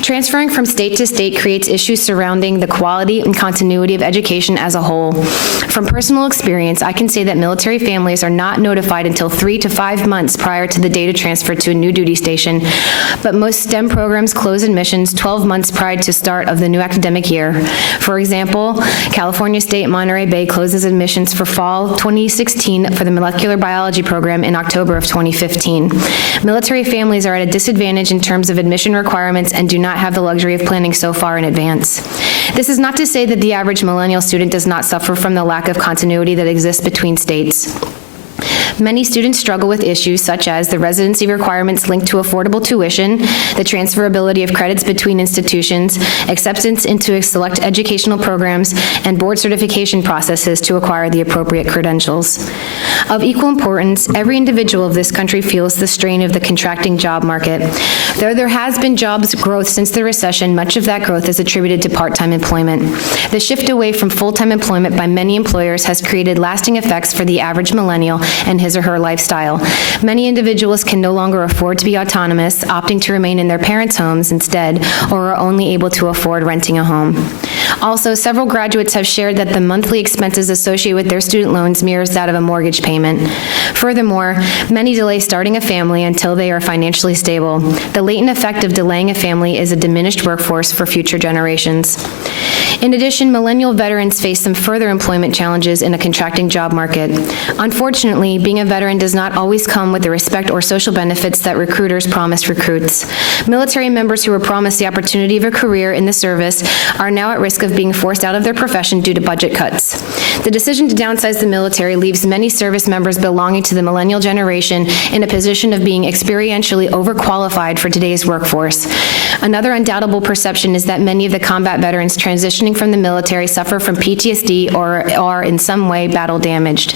Transferring from state to state creates issues surrounding the quality and continuity of education as a whole. From personal experience, I can say that military families are not notified until 3 to 5 months prior to the date of transfer to a new duty station, but most STEM programs close admissions 12 months prior to start of the new academic year. For example, California State Monterey Bay closes admissions for fall 2016 for the molecular biology program in October of 2015. Military families are at a disadvantage in terms of admission requirements and do not have the luxury of planning so far in advance. This is not to say that the average millennial student does not suffer from the lack of continuity that exists between states. Many students struggle with issues such as the residency requirements linked to affordable tuition, the transferability of credits between institutions, acceptance into select educational programs, and board certification processes to acquire the appropriate credentials. Of equal importance, every individual of this country feels the strain of the contracting job market. Though there has been jobs growth since the recession, much of that growth is attributed to part-time employment. The shift away from full-time employment by many employers has created lasting effects for the average millennial and his or her lifestyle. Many individuals can no longer afford to be autonomous, opting to remain in their parents' homes instead, or are only able to afford renting a home. Also, several graduates have shared that the monthly expenses associated with their student loans mirrors that of a mortgage payment. Furthermore, many delay starting a family until they are financially stable. The latent effect of delaying a family is a diminished workforce for future generations. In addition, millennial veterans face some further employment challenges in a contracting job market. Unfortunately, being a veteran does not always come with the respect or social benefits that recruiters promise recruits. Military members who were promised the opportunity of a career in the service are now at risk of being forced out of their profession due to budget cuts. The decision to downsize the military leaves many service members belonging to the millennial generation in a position of being experientially overqualified for today's workforce. Another undoubtable perception is that many of the combat veterans transitioning from the military suffer from PTSD or are in some way battle damaged.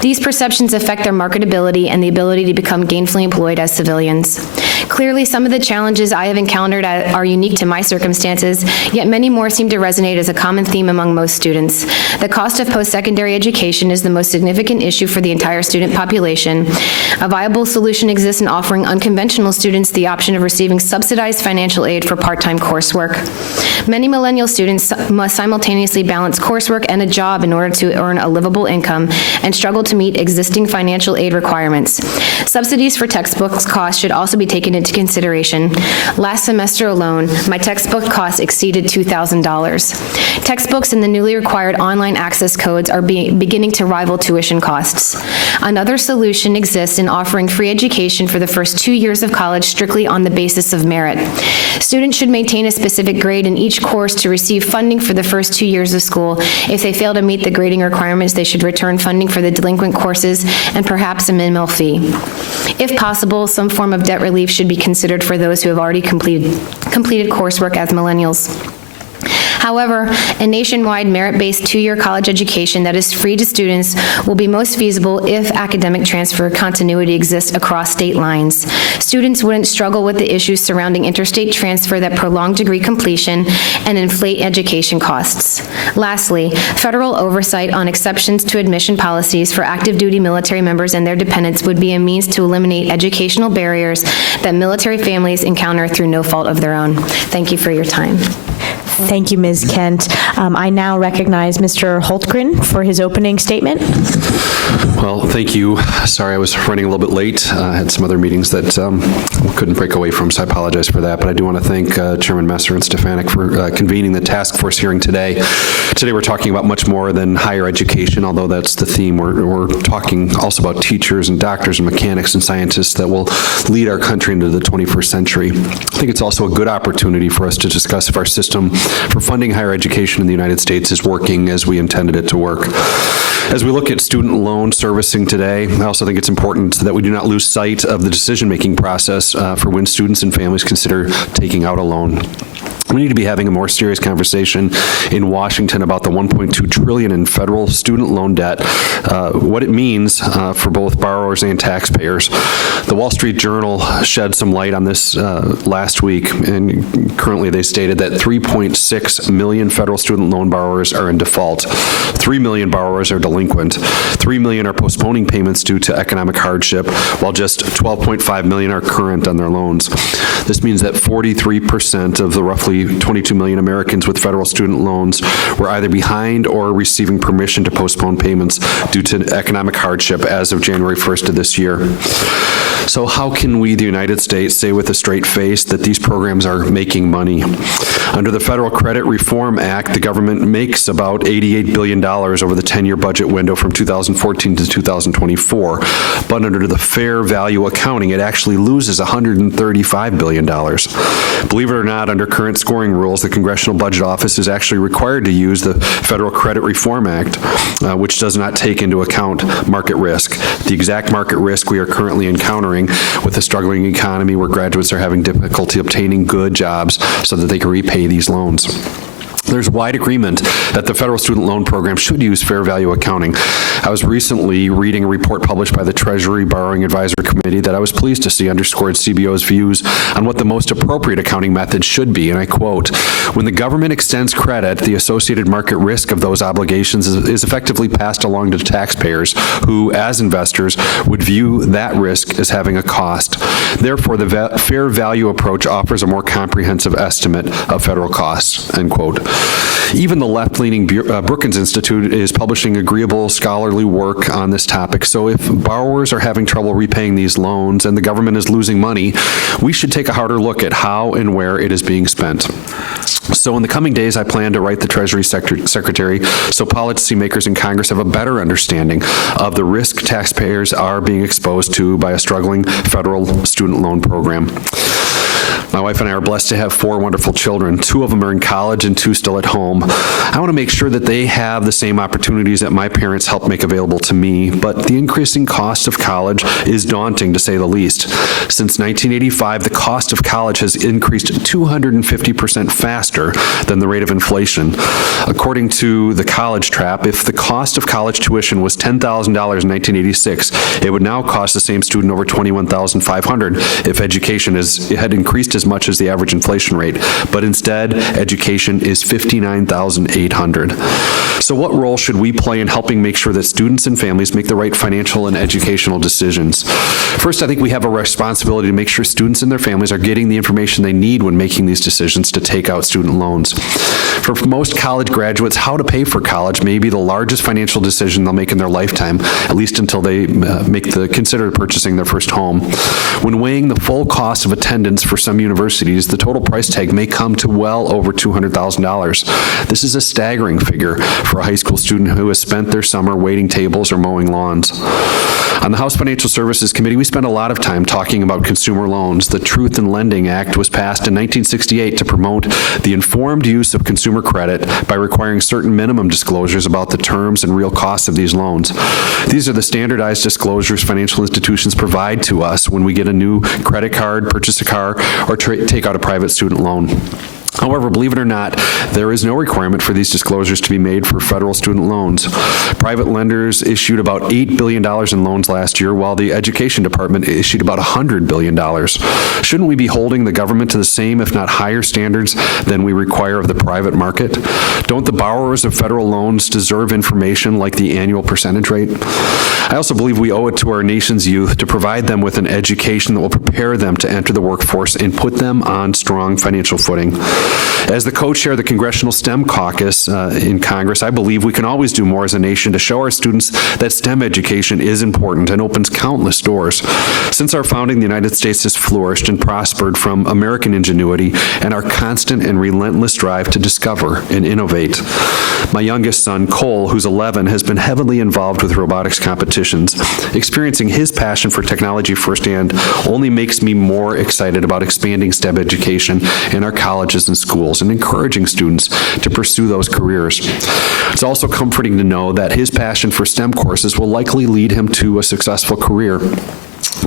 These perceptions affect their marketability and the ability to become gainfully employed as civilians. Clearly, some of the challenges I have encountered are unique to my circumstances, yet many more seem to resonate as a common theme among most students. The cost of post-secondary education is the most significant issue for the entire student population. A viable solution exists in offering unconventional students the option of receiving subsidized financial aid for part-time coursework. Many millennial students must simultaneously balance coursework and a job in order to earn a livable income and struggle to meet existing financial aid requirements. Subsidies for textbooks costs should also be taken into consideration. Last semester alone, my textbook costs exceeded $2,000. Textbooks and the newly required online access codes are beginning to rival tuition costs. Another solution exists in offering free education for the first 2 years of college strictly on the basis of merit. Students should maintain a specific grade in each course to receive funding for the first 2 years of school. If they fail to meet the grading requirements, they should return funding for the delinquent courses and perhaps a minimal fee. If possible, some form of debt relief should be considered for those who have already completed coursework as millennials. However, a nationwide merit-based 2-year college education that is free to students will be most feasible if academic transfer continuity exists across state lines. Students wouldn't struggle with the issues surrounding interstate transfer that prolong degree completion and inflate education costs. Lastly, federal oversight on exceptions to admission policies for active duty military members and their dependents would be a means to eliminate educational barriers that military families encounter through no fault of their own. Thank you for your time. Thank you, Ms. Kent. I now recognize Mr. Holtgren for his opening statement. Well, thank you. Sorry, I was running a little bit late. I had some other meetings that couldn't break away from, so I apologize for that. But I do want to thank Chairman Messer and Stefanik for convening the task force hearing today. Today we're talking about much more than higher education, although that's the theme. We're talking also about teachers and doctors and mechanics and scientists that will lead our country into the 21st century. I think it's also a good opportunity for us to discuss if our system for funding higher education in the United States is working as we intended it to work. As we look at student loan servicing today, I also think it's important that we do not lose sight of the decision-making process for when students and families consider taking out a loan. We need to be having a more serious conversation in Washington about the $1.2 trillion in federal student loan debt, what it means for both borrowers and taxpayers. The Wall Street Journal shed some light on this last week, and currently they stated that 3.6 million federal student loan borrowers are in default. 3 million borrowers are delinquent. 3 million are postponing payments due to economic hardship, while just 12.5 million are current on their loans. This means that 43% of the roughly 22 million Americans with federal student loans were either behind or receiving permission to postpone payments due to economic hardship as of January 1st of this year. So how can we, the United States, say with a straight face that these programs are making money? Under the Federal Credit Reform Act, the government makes about $88 billion over the 10-year budget window from 2014 to 2024, but under the fair value accounting, it actually loses $135 billion. Believe it or not, under current scoring rules, the Congressional Budget Office is actually required to use the Federal Credit Reform Act, which does not take into account market risk, the exact market risk we are currently encountering with a struggling economy where graduates are having difficulty obtaining good jobs so that they can repay these loans. There's wide agreement that the federal student loan program should use fair value accounting. I was recently reading a report published by the Treasury Borrowing Advisory Committee that I was pleased to see underscored CBO's views on what the most appropriate accounting method should be, and I quote, "When the government extends credit, the associated market risk of those obligations is effectively passed along to taxpayers who, as investors, would view that risk as having a cost. Therefore, the fair value approach offers a more comprehensive estimate of federal costs," end quote. Even the left-leaning Brookings Institute is publishing agreeable scholarly work on this topic. So if borrowers are having trouble repaying these loans and the government is losing money, we should take a harder look at how and where it is being spent. So in the coming days, I plan to write the Treasury Secretary so policymakers in Congress have a better understanding of the risk taxpayers are being exposed to by a struggling federal student loan program. My wife and I are blessed to have 4 wonderful children. 2 of them are in college and 2 still at home. I want to make sure that they have the same opportunities that my parents helped make available to me, but the increasing cost of college is daunting, to say the least. Since 1985, the cost of college has increased 250% faster than the rate of inflation. According to the College Trap, if the cost of college tuition was $10,000 in 1986, it would now cost the same student over $21,500 if education had increased as much as the average inflation rate, but instead, education is $59,800. So what role should we play in helping make sure that students and families make the right financial and educational decisions? First, I think we have a responsibility to make sure students and their families are getting the information they need when making these decisions to take out student loans. For most college graduates, how to pay for college may be the largest financial decision they'll make in their lifetime, at least until they consider purchasing their first home. When weighing the full cost of attendance for some universities, the total price tag may come to well over $200,000. This is a staggering figure for a high school student who has spent their summer waiting tables or mowing lawns. On the House Financial Services Committee, we spent a lot of time talking about consumer loans. The Truth in Lending Act was passed in 1968 to promote the informed use of consumer credit by requiring certain minimum disclosures about the terms and real costs of these loans. These are the standardized disclosures financial institutions provide to us when we get a new credit card, purchase a car, or take out a private student loan. However, believe it or not, there is no requirement for these disclosures to be made for federal student loans. Private lenders issued about $8 billion in loans last year, while the Education Department issued about $100 billion. Shouldn't we be holding the government to the same, if not higher, standards than we require of the private market? Don't the borrowers of federal loans deserve information like the annual percentage rate? I also believe we owe it to our nation's youth to provide them with an education that will prepare them to enter the workforce and put them on strong financial footing. As the co-chair of the Congressional STEM Caucus in Congress, I believe we can always do more as a nation to show our students that STEM education is important and opens countless doors. Since our founding, the United States has flourished and prospered from American ingenuity and our constant and relentless drive to discover and innovate. My youngest son, Cole, who's 11, has been heavily involved with robotics competitions. Experiencing his passion for technology firsthand only makes me more excited about expanding STEM education in our colleges and schools and encouraging students to pursue those careers. It's also comforting to know that his passion for STEM courses will likely lead him to a successful career.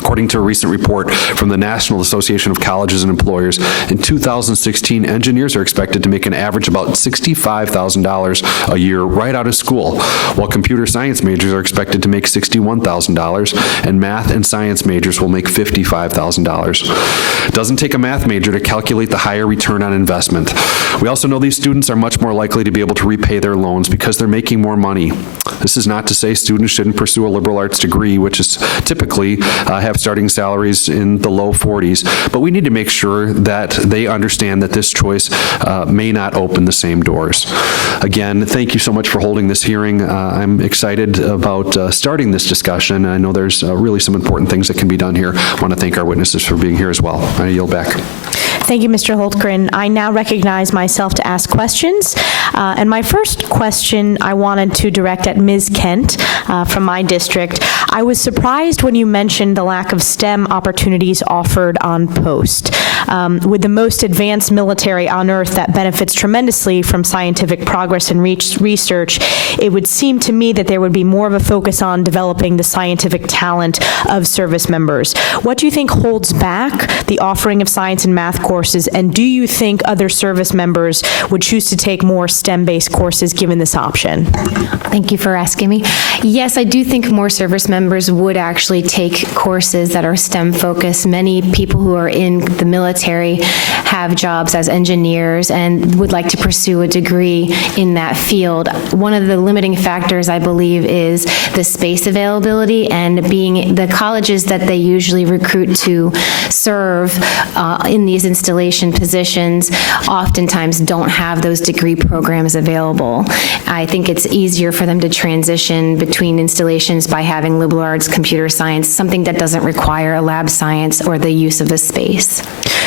According to a recent report from the National Association of Colleges and Employers, in 2016, engineers are expected to make an average about $65,000 a year right out of school, while computer science majors are expected to make $61,000, and math and science majors will make $55,000. It doesn't take a math major to calculate the higher return on investment. We also know these students are much more likely to be able to repay their loans because they're making more money. This is not to say students shouldn't pursue a liberal arts degree, which is typically have starting salaries in the low 40s, but we need to make sure that they understand that this choice may not open the same doors. Again, thank you so much for holding this hearing. I'm excited about starting this discussion. I know there's really some important things that can be done here. I want to thank our witnesses for being here as well. I yield back. Thank you, Mr. Holtgren. I now recognize myself to ask questions. And my first question I wanted to direct at Ms. Kent from my district. I was surprised when you mentioned the lack of STEM opportunities offered on post. With the most advanced military on earth that benefits tremendously from scientific progress and research, it would seem to me that there would be more of a focus on developing the scientific talent of service members. What do you think holds back the offering of science and math courses, and do you think other service members would choose to take more STEM-based courses given this option? Thank you for asking me. Yes, I do think more service members would actually take courses that are STEM-focused. Many people who are in the military have jobs as engineers and would like to pursue a degree in that field. One of the limiting factors, I believe, is the space availability, and being the colleges that they usually recruit to serve in these installation positions oftentimes don't have those degree programs available. I think it's easier for them to transition between installations by having liberal arts, computer science, something that doesn't require a lab science or the use of a space.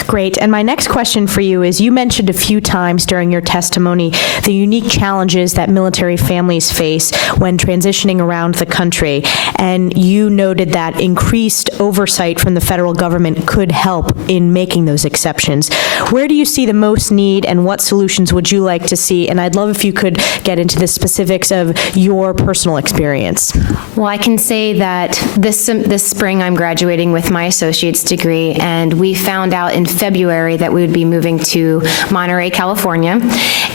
Great. And my next question for you is, you mentioned a few times during your testimony the unique challenges that military families face when transitioning around the country, and you noted that increased oversight from the federal government could help in making those exceptions. Where do you see the most need, and what solutions would you like to see? And I'd love if you could get into the specifics of your personal experience. Well, I can say that this spring I'm graduating with my associate's degree, and we found out in February that we would be moving to Monterey, California,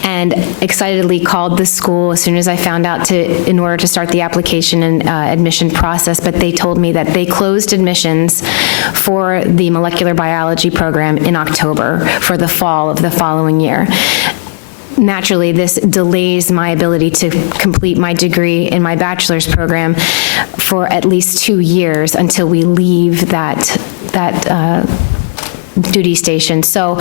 and excitedly called the school as soon as I found out in order to start the application and admission process, but they told me that they closed admissions for the molecular biology program in October for the fall of the following year. Naturally, this delays my ability to complete my degree in my bachelor's program for at least 2 years until we leave that duty station. So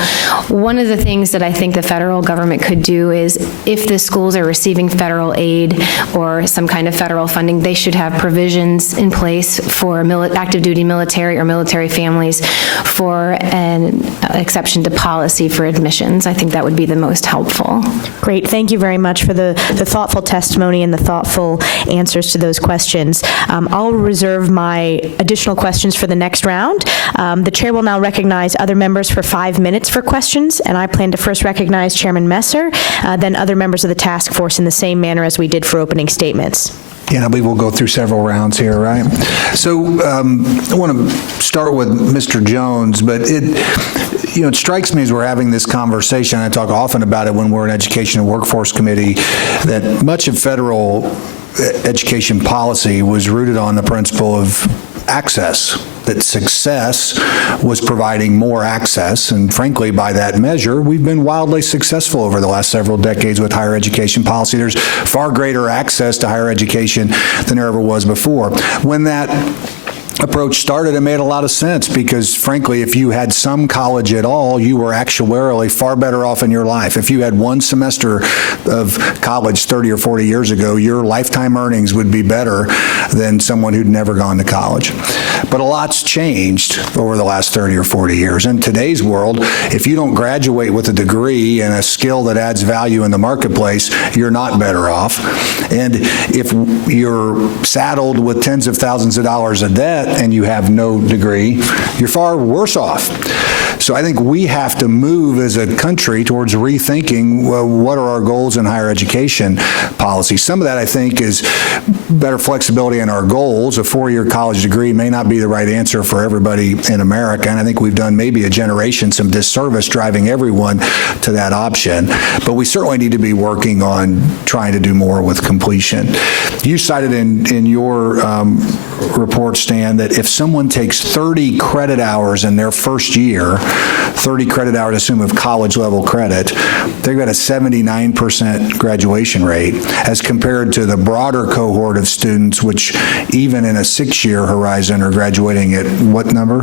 one of the things that I think the federal government could do is, if the schools are receiving federal aid or some kind of federal funding, they should have provisions in place for active duty military or military families for an exception to policy for admissions. I think that would be the most helpful. Great. Thank you very much for the thoughtful testimony and the thoughtful answers to those questions. I'll reserve my additional questions for the next round. The chair will now recognize other members for 5 minutes for questions, and I plan to first recognize Chairman Messer, then other members of the task force in the same manner as we did for opening statements. Yeah, I believe we'll go through several rounds here, right? So I want to start with Mr. Jones, but it strikes me as we're having this conversation, I talk often about it when we're in Education and Workforce Committee, that much of federal education policy was rooted on the principle of access, that success was providing more access, and frankly, by that measure, we've been wildly successful over the last several decades with higher education policy. There's far greater access to higher education than there ever was before. When that approach started, it made a lot of sense because, frankly, if you had some college at all, you were actuarially far better off in your life. If you had one semester of college 30 or 40 years ago, your lifetime earnings would be better than someone who'd never gone to college. But a lot's changed over the last 30 or 40 years. In today's world, if you don't graduate with a degree and a skill that adds value in the marketplace, you're not better off. And if you're saddled with tens of thousands of dollars of debt and you have no degree, you're far worse off. So I think we have to move as a country towards rethinking what are our goals in higher education policy. Some of that, I think, is better flexibility in our goals. A four-year college degree may not be the right answer for everybody in America, and I think we've done maybe a generation some disservice driving everyone to that option. But we certainly need to be working on trying to do more with completion. You cited in your report, Stan, that if someone takes 30 credit hours in their first year, 30 credit hours, assume of college-level credit, they've got a 79% graduation rate, as compared to the broader cohort of students, which even in a 6-year horizon are graduating at what number?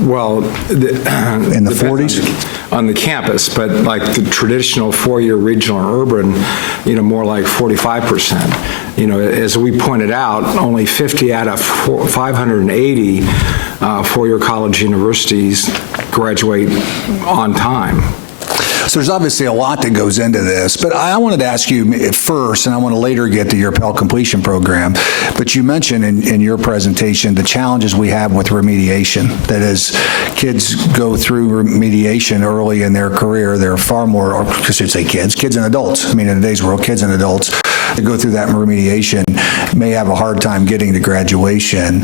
Well, in the 40s? On the campus, but like the traditional four-year regional or urban, more like 45%. As we pointed out, only 50 out of 580 four-year college universities graduate on time. So there's obviously a lot that goes into this, but I wanted to ask you first, and I want to later get to your Pell Completion Program, but you mentioned in your presentation the challenges we have with remediation, that as kids go through remediation early in their career, there are far more, or I should say kids and adults, in today's world, kids and adults that go through that remediation may have a hard time getting to graduation.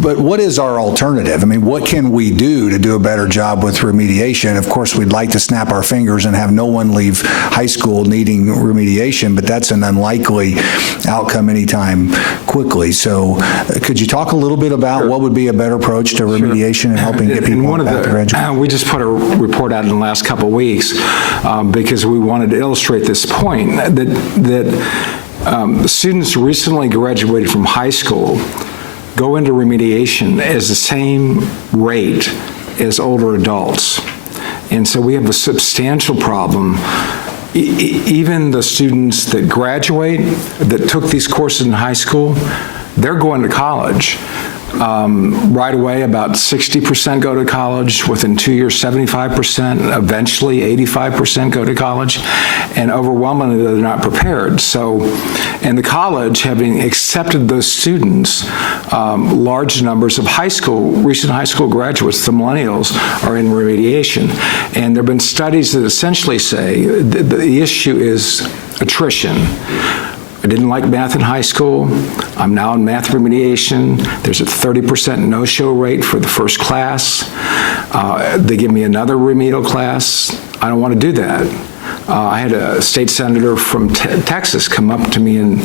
But what is our alternative? What can we do to do a better job with remediation? Of course, we'd like to snap our fingers and have no one leave high school needing remediation, but that's an unlikely outcome anytime quickly. So could you talk a little bit about what would be a better approach to remediation and helping get people on the path to graduation? We just put a report out in the last couple of weeks because we wanted to illustrate this point that students recently graduated from high school go into remediation as the same rate as older adults. And so we have a substantial problem. Even the students that graduate, that took these courses in high school, they're going to college. Right away, about 60% go to college. Within 2 years, 75%. Eventually, 85% go to college. And overwhelmingly, they're not prepared. So, and the college, having accepted those students, large numbers of recent high school graduates, the millennials, are in remediation. And there have been studies that essentially say the issue is attrition. I didn't like math in high school. I'm now in math remediation. There's a 30% no-show rate for the first class. They give me another remedial class. I don't want to do that. I had a state senator from Texas come up to me and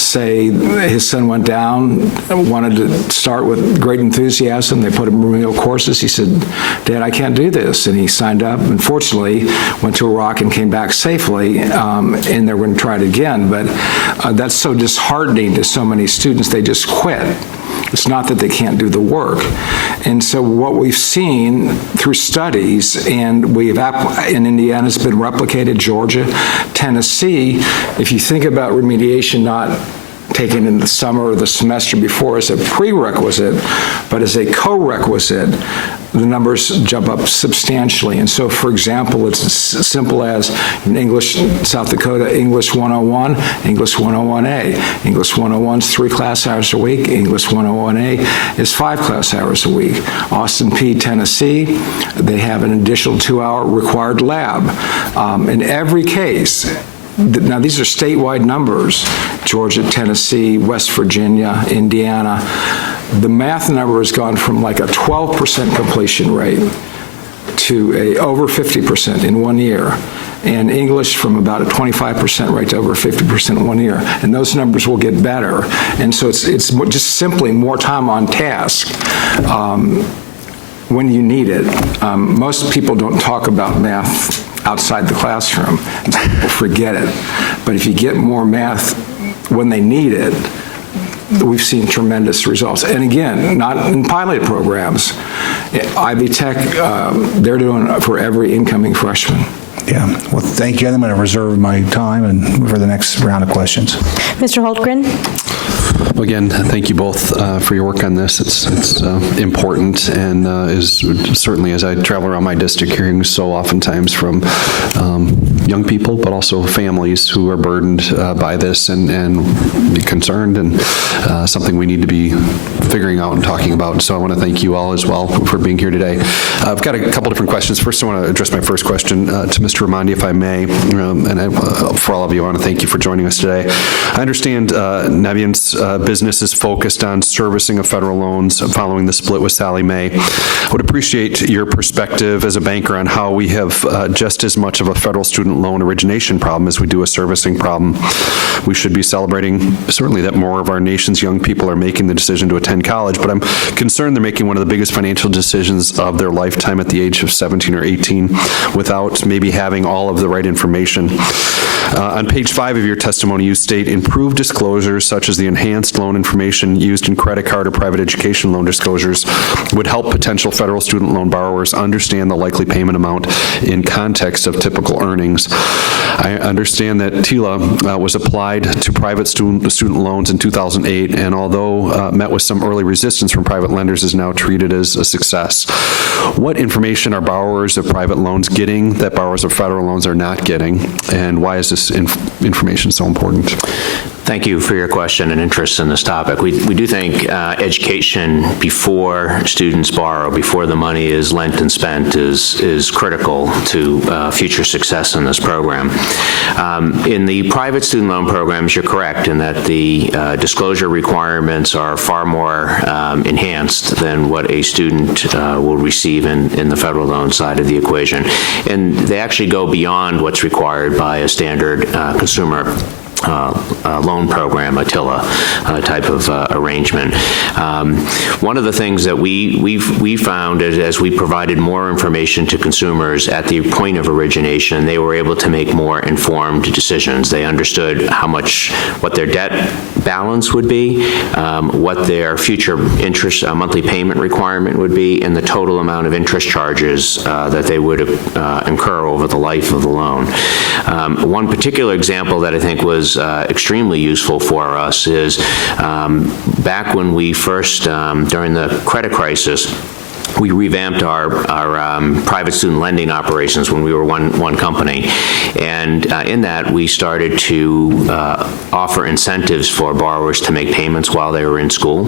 say his son went down, wanted to start with great enthusiasm. They put him in remedial courses. He said, "Dad, I can't do this." And he signed up. Unfortunately, went to Iraq and came back safely, and they're going to try it again. But that's so disheartening to so many students. They just quit. It's not that they can't do the work. And so what we've seen through studies, and in Indiana, it's been replicated, Georgia, Tennessee, if you think about remediation not taken in the summer or the semester before as a prerequisite, but as a co-requisite, the numbers jump up substantially. And so, for example, it's as simple as in English, South Dakota, English 101, English 101A. English 101 is 3 class hours a week. English 101A is 5 class hours a week. Austin Peay, Tennessee, they have an additional 2-hour required lab. In every case, now these are statewide numbers, Georgia, Tennessee, West Virginia, Indiana. The math number has gone from like a 12% completion rate to over 50% in 1 year. And English from about a 25% rate to over 50% in 1 year. And those numbers will get better. And so it's just simply more time on task when you need it. Most people don't talk about math outside the classroom. People forget it. But if you get more math when they need it, we've seen tremendous results. And again, not in pilot programs. Ivy Tech, they're doing it for every incoming freshman. Yeah, well, thank you. I'm going to reserve my time and for the next round of questions. Mr. Holtgren? Well, again, thank you both for your work on this. It's important and is certainly, as I travel around my district, hearing so oftentimes from young people, but also families who are burdened by this and be concerned, and something we need to be figuring out and talking about. So I want to thank you all as well for being here today. I've got a couple different questions. First, I want to address my first question to Mr. Remondi, if I may. For all of you, I want to thank you for joining us today. I understand Navient's business is focused on servicing of federal loans following the split with Sallie Mae. I would appreciate your perspective as a banker on how we have just as much of a federal student loan origination problem as we do a servicing problem. We should be celebrating certainly that more of our nation's young people are making the decision to attend college, but I'm concerned they're making one of the biggest financial decisions of their lifetime at the age of 17 or 18 without maybe having all of the right information. On page 5 of your testimony, you state improved disclosures such as the enhanced loan information used in credit card or private education loan disclosures would help potential federal student loan borrowers understand the likely payment amount in context of typical earnings. I understand that TILA was applied to private student loans in 2008, and although met with some early resistance from private lenders, is now treated as a success. What information are borrowers of private loans getting that borrowers of federal loans are not getting, and why is this information so important? Thank you for your question and interest in this topic. We do think education before students borrow, before the money is lent and spent, is critical to future success in this program. In the private student loan programs, you're correct in that the disclosure requirements are far more enhanced than what a student will receive in the federal loan side of the equation. And they actually go beyond what's required by a standard consumer loan program, a TILA type of arrangement. One of the things that we found is as we provided more information to consumers at the point of origination, they were able to make more informed decisions. They understood what their debt balance would be, what their future interest monthly payment requirement would be, and the total amount of interest charges that they would incur over the life of the loan. One particular example that I think was extremely useful for us is back when we first, during the credit crisis, we revamped our private student lending operations when we were one company. And in that, we started to offer incentives for borrowers to make payments while they were in school.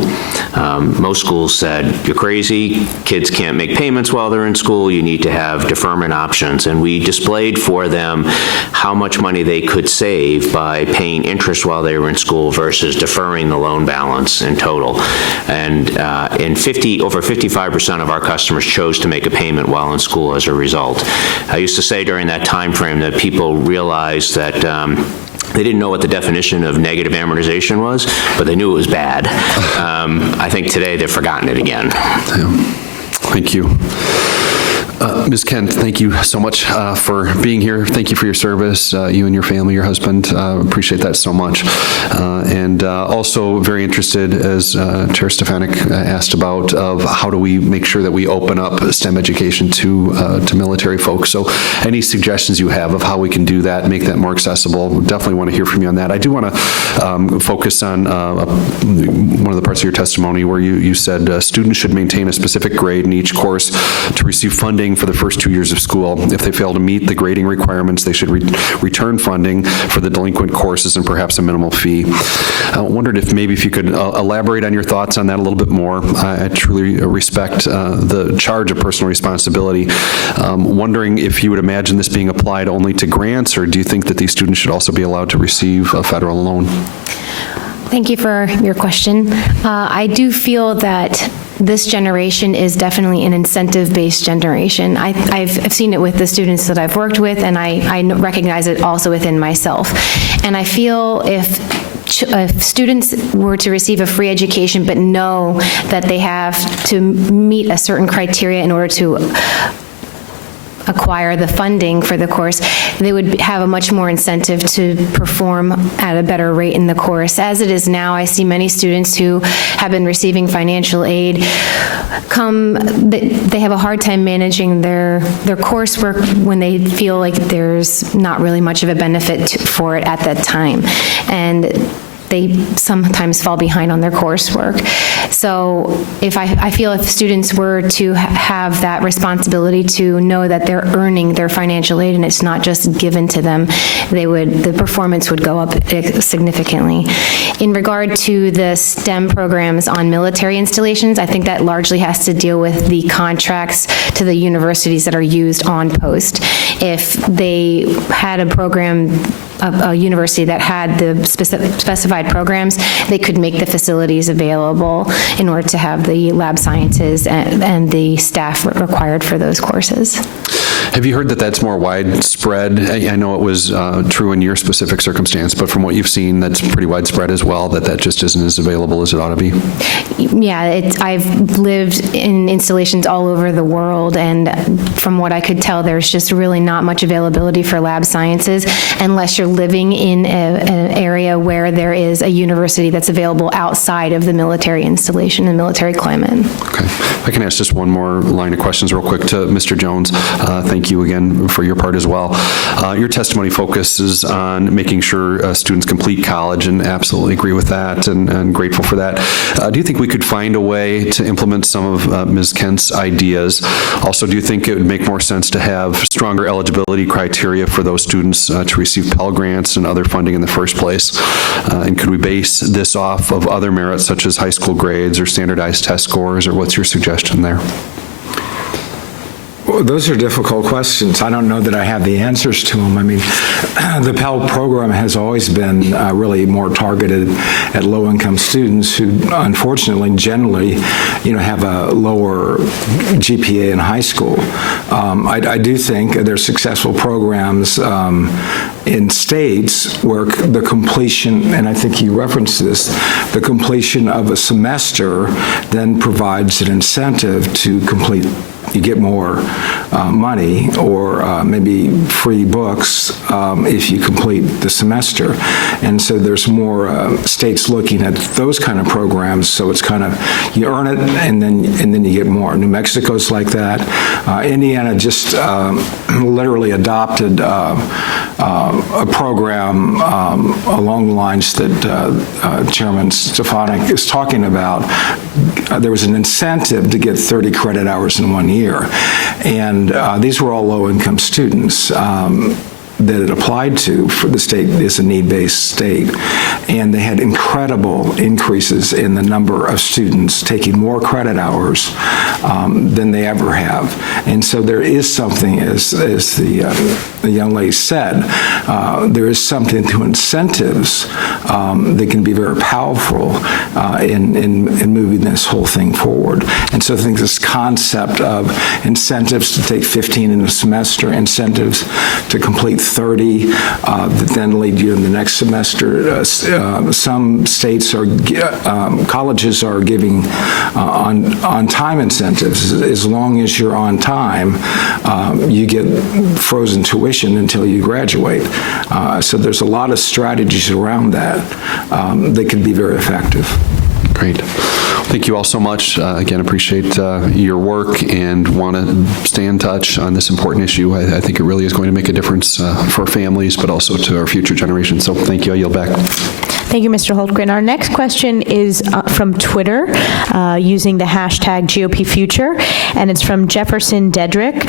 Most schools said, you're crazy, kids can't make payments while they're in school, you need to have deferment options. And we displayed for them how much money they could save by paying interest while they were in school versus deferring the loan balance in total. And over 55% of our customers chose to make a payment while in school as a result. I used to say during that time frame that people realized that they didn't know what the definition of negative amortization was, but they knew it was bad. I think today they've forgotten it again. Thank you. Ms. Kent, thank you so much for being here. Thank you for your service, you and your family, your husband. Appreciate that so much. And also very interested, as Chair Stefanik asked about, of how do we make sure that we open up STEM education to military folks. So any suggestions you have of how we can do that, make that more accessible, definitely want to hear from you on that. I do want to focus on one of the parts of your testimony where you said students should maintain a specific grade in each course to receive funding for the first 2 years of school. If they fail to meet the grading requirements, they should return funding for the delinquent courses and perhaps a minimal fee. I wondered if you could elaborate on your thoughts on that a little bit more. I truly respect the charge of personal responsibility. Wondering if you would imagine this being applied only to grants, or do you think that these students should also be allowed to receive a federal loan? Thank you for your question. I do feel that this generation is definitely an incentive-based generation. I've seen it with the students that I've worked with, and I recognize it also within myself. And I feel if students were to receive a free education but know that they have to meet a certain criteria in order to acquire the funding for the course, they would have a much more incentive to perform at a better rate in the course. As it is now, I see many students who have been receiving financial aid they have a hard time managing their coursework when they feel like there's not really much of a benefit for it at that time. And they sometimes fall behind on their coursework. So I feel if students were to have that responsibility to know that they're earning their financial aid and it's not just given to them, the performance would go up significantly. In regard to the STEM programs on military installations, I think that largely has to deal with the contracts to the universities that are used on post. If they had a program, a university that had the specified programs, they could make the facilities available in order to have the lab sciences and the staff required for those courses. Have you heard that that's more widespread? I know it was true in your specific circumstance, but from what you've seen, that's pretty widespread as well, that just isn't as available as it ought to be? Yeah, I've lived in installations all over the world, and from what I could tell, there's just really not much availability for lab sciences unless you're living in an area where there is a university that's available outside of the military installation and military climate. Okay. If I can ask just one more line of questions real quick to Mr. Jones. Thank you again for your part as well. Your testimony focuses on making sure students complete college, and absolutely agree with that and grateful for that. Do you think we could find a way to implement some of Ms. Kent's ideas? Also, do you think it would make more sense to have stronger eligibility criteria for those students to receive Pell Grants and other funding in the first place? And could we base this off of other merits such as high school grades or standardized test scores, or what's your suggestion there? Well, those are difficult questions. I don't know that I have the answers to them. I mean, the Pell program has always been really more targeted at low-income students who, unfortunately, generally, have a lower GPA in high school. I do think there's successful programs in states where the completion, and I think you referenced this, the completion of a semester then provides an incentive to complete. You get more money or maybe free books if you complete the semester. And so there's more states looking at those kind of programs, so it's kind of, you earn it and then you get more. New Mexico's like that. Indiana just literally adopted a program along the lines that Chairman Stefanik is talking about. There was an incentive to get 30 credit hours in 1 year. And these were all low-income students that it applied to. For the state is a need-based state, and they had incredible increases in the number of students taking more credit hours than they ever have. And so there is something, as the young lady said, there is something to incentives that can be very powerful in moving this whole thing forward. And so I think this concept of incentives to take 15 in a semester, incentives to complete 30 that then lead you in the next semester. Some states colleges are giving on-time incentives. As long as you're on time, you get frozen tuition until you graduate. So there's a lot of strategies around that that can be very effective. Great. Thank you all so much. Again, appreciate your work and want to stay in touch on this important issue. I think it really is going to make a difference for families, but also to our future generations. So thank you. I yield back. Thank you, Mr. Holtgren. Our next question is from Twitter using the hashtag GOPFuture, and it's from Jefferson Dedrick.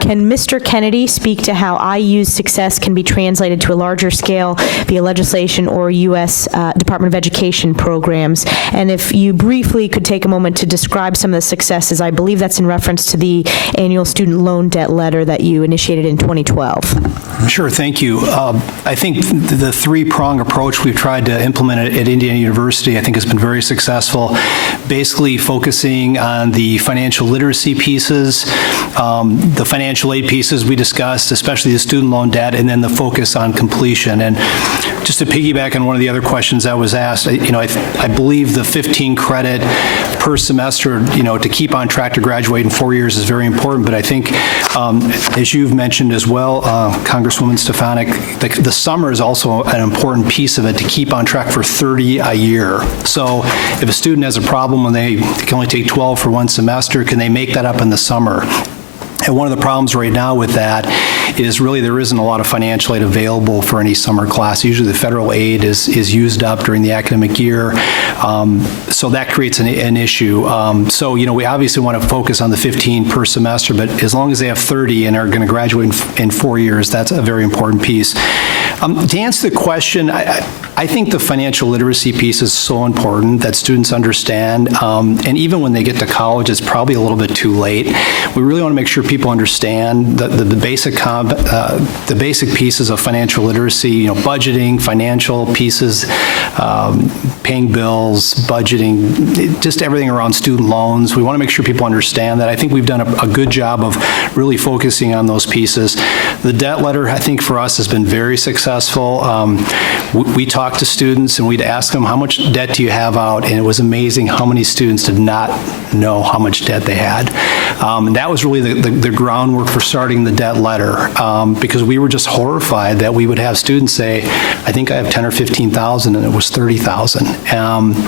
Can Mr. Kennedy speak to how IU's success can be translated to a larger scale via legislation or U.S. Department of Education programs? And if you briefly could take a moment to describe some of the successes, I believe that's in reference to the annual student loan debt letter that you initiated in 2012. Sure, thank you. I think the three-prong approach we've tried to implement at Indiana University, I think, has been very successful, basically focusing on the financial literacy pieces, the financial aid pieces we discussed, especially the student loan debt, and then the focus on completion. And just to piggyback on one of the other questions that was asked, I believe the 15 credit per semester, to keep on track to graduate in 4 years is very important. But I think, as you've mentioned as well, Congresswoman Stefanik, the summer is also an important piece of it to keep on track for 30 a year. So if a student has a problem when they can only take 12 for one semester, can they make that up in the summer? And one of the problems right now with that is really there isn't a lot of financial aid available for any summer class. Usually the federal aid is used up during the academic year, so that creates an issue. So, we obviously want to focus on the 15 per semester, but as long as they have 30 and are going to graduate in 4 years, that's a very important piece. To answer the question, I think the financial literacy piece is so important that students understand, and even when they get to college, it's probably a little bit too late. We really want to make sure people understand the basic pieces of financial literacy, budgeting, financial pieces, paying bills, budgeting, just everything around student loans. We want to make sure people understand that. I think we've done a good job of really focusing on those pieces. The debt letter, I think, for us has been very successful. We talked to students and we'd ask them, how much debt do you have out? And it was amazing how many students did not know how much debt they had. And that was really the groundwork for starting the debt letter, because we were just horrified that we would have students say, I think I have 10 or 15,000, and it was 30,000.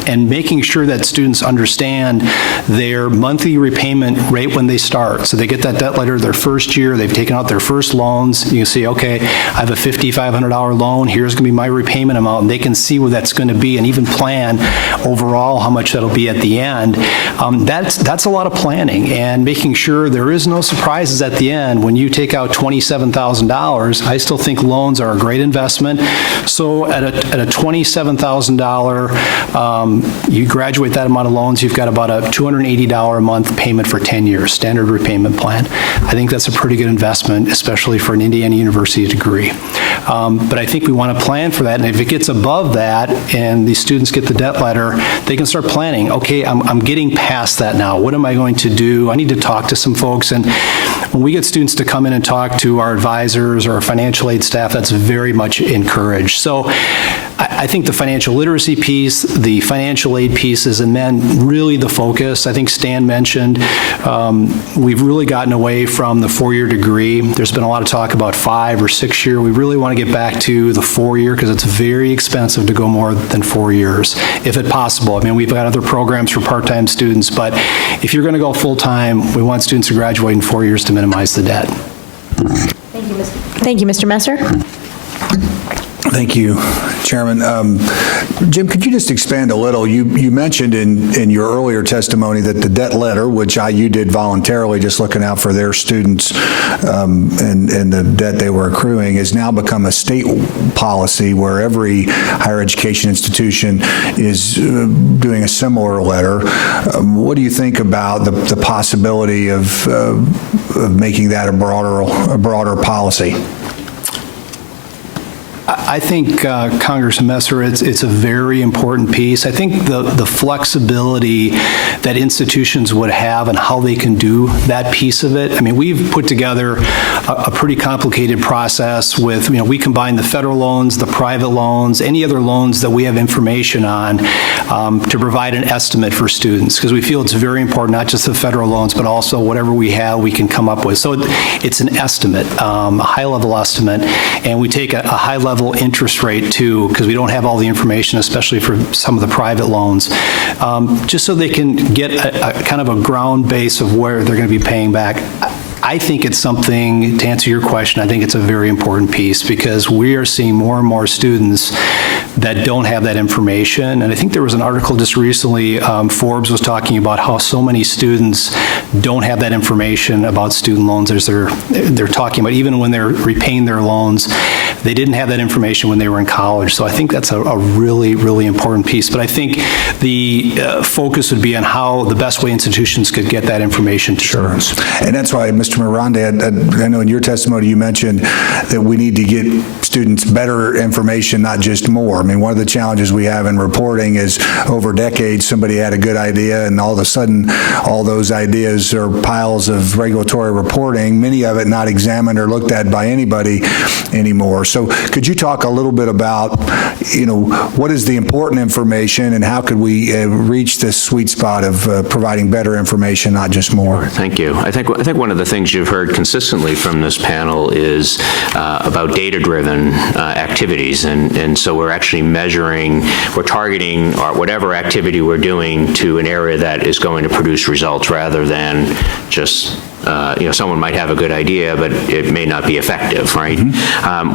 And making sure that students understand their monthly repayment rate when they start. So they get that debt letter their first year, they've taken out their first loans. You can see, okay, I have a $5,500 loan, here's going to be my repayment amount, and they can see where that's going to be and even plan overall how much that'll be at the end. That's a lot of planning and making sure there is no surprises at the end. When you take out $27,000, I still think loans are a great investment. So at a $27,000, you graduate that amount of loans, you've got about a $280 a month payment for 10 years, standard repayment plan. I think that's a pretty good investment, especially for an Indiana University degree. But I think we want to plan for that, and if it gets above that and the students get the debt letter, they can start planning. Okay, I'm getting past that now. What am I going to do? I need to talk to some folks. And when we get students to come in and talk to our advisors or our financial aid staff, that's very much encouraged. So I think the financial literacy piece, the financial aid pieces, and then really the focus. I think Stan mentioned we've really gotten away from the 4-year degree. There's been a lot of talk about 5 or 6 year. We really want to get back to the 4-year because it's very expensive to go more than 4 years, if it's possible. I mean, we've got other programs for part-time students, but if you're going to go full-time, we want students to graduate in 4 years to minimize the debt. Thank you, Mr. Messer. Thank you, Chairman. Jim, could you just expand a little? You mentioned in your earlier testimony that the debt letter, which you did voluntarily, just looking out for their students and the debt they were accruing, has now become a state policy where every higher education institution is doing a similar letter. What do you think about the possibility of making that a broader policy? I think, Congressman Messer, it's a very important piece. I think the flexibility that institutions would have and how they can do that piece of it. I mean, we've put together a pretty complicated process with, we combine the federal loans, the private loans, any other loans that we have information on to provide an estimate for students, because we feel it's very important, not just the federal loans, but also whatever we have, we can come up with. So it's an estimate, a high-level estimate, and we take a high-level interest rate too, because we don't have all the information, especially for some of the private loans, just so they can get a kind of a ground base of where they're going to be paying back. I think it's something, to answer your question, I think it's a very important piece because we are seeing more and more students that don't have that information. And I think there was an article just recently, Forbes was talking about how so many students don't have that information about student loans as they're talking about, even when they're repaying their loans, they didn't have that information when they were in college. So I think that's a really, really important piece. But I think the focus would be on how the best way institutions could get that information to students. And that's why, Mr. Remondi, I know in your testimony you mentioned that we need to get students better information, not just more. I mean, one of the challenges we have in reporting is over decades somebody had a good idea and all of a sudden all those ideas are piles of regulatory reporting, many of it not examined or looked at by anybody anymore. So could you talk a little bit about, what is the important information and how could we reach this sweet spot of providing better information, not just more? Thank you. I think one of the things you've heard consistently from this panel is about data-driven activities, and so we're actually we're targeting whatever activity we're doing to an area that is going to produce results rather than just someone might have a good idea, but it may not be effective, right?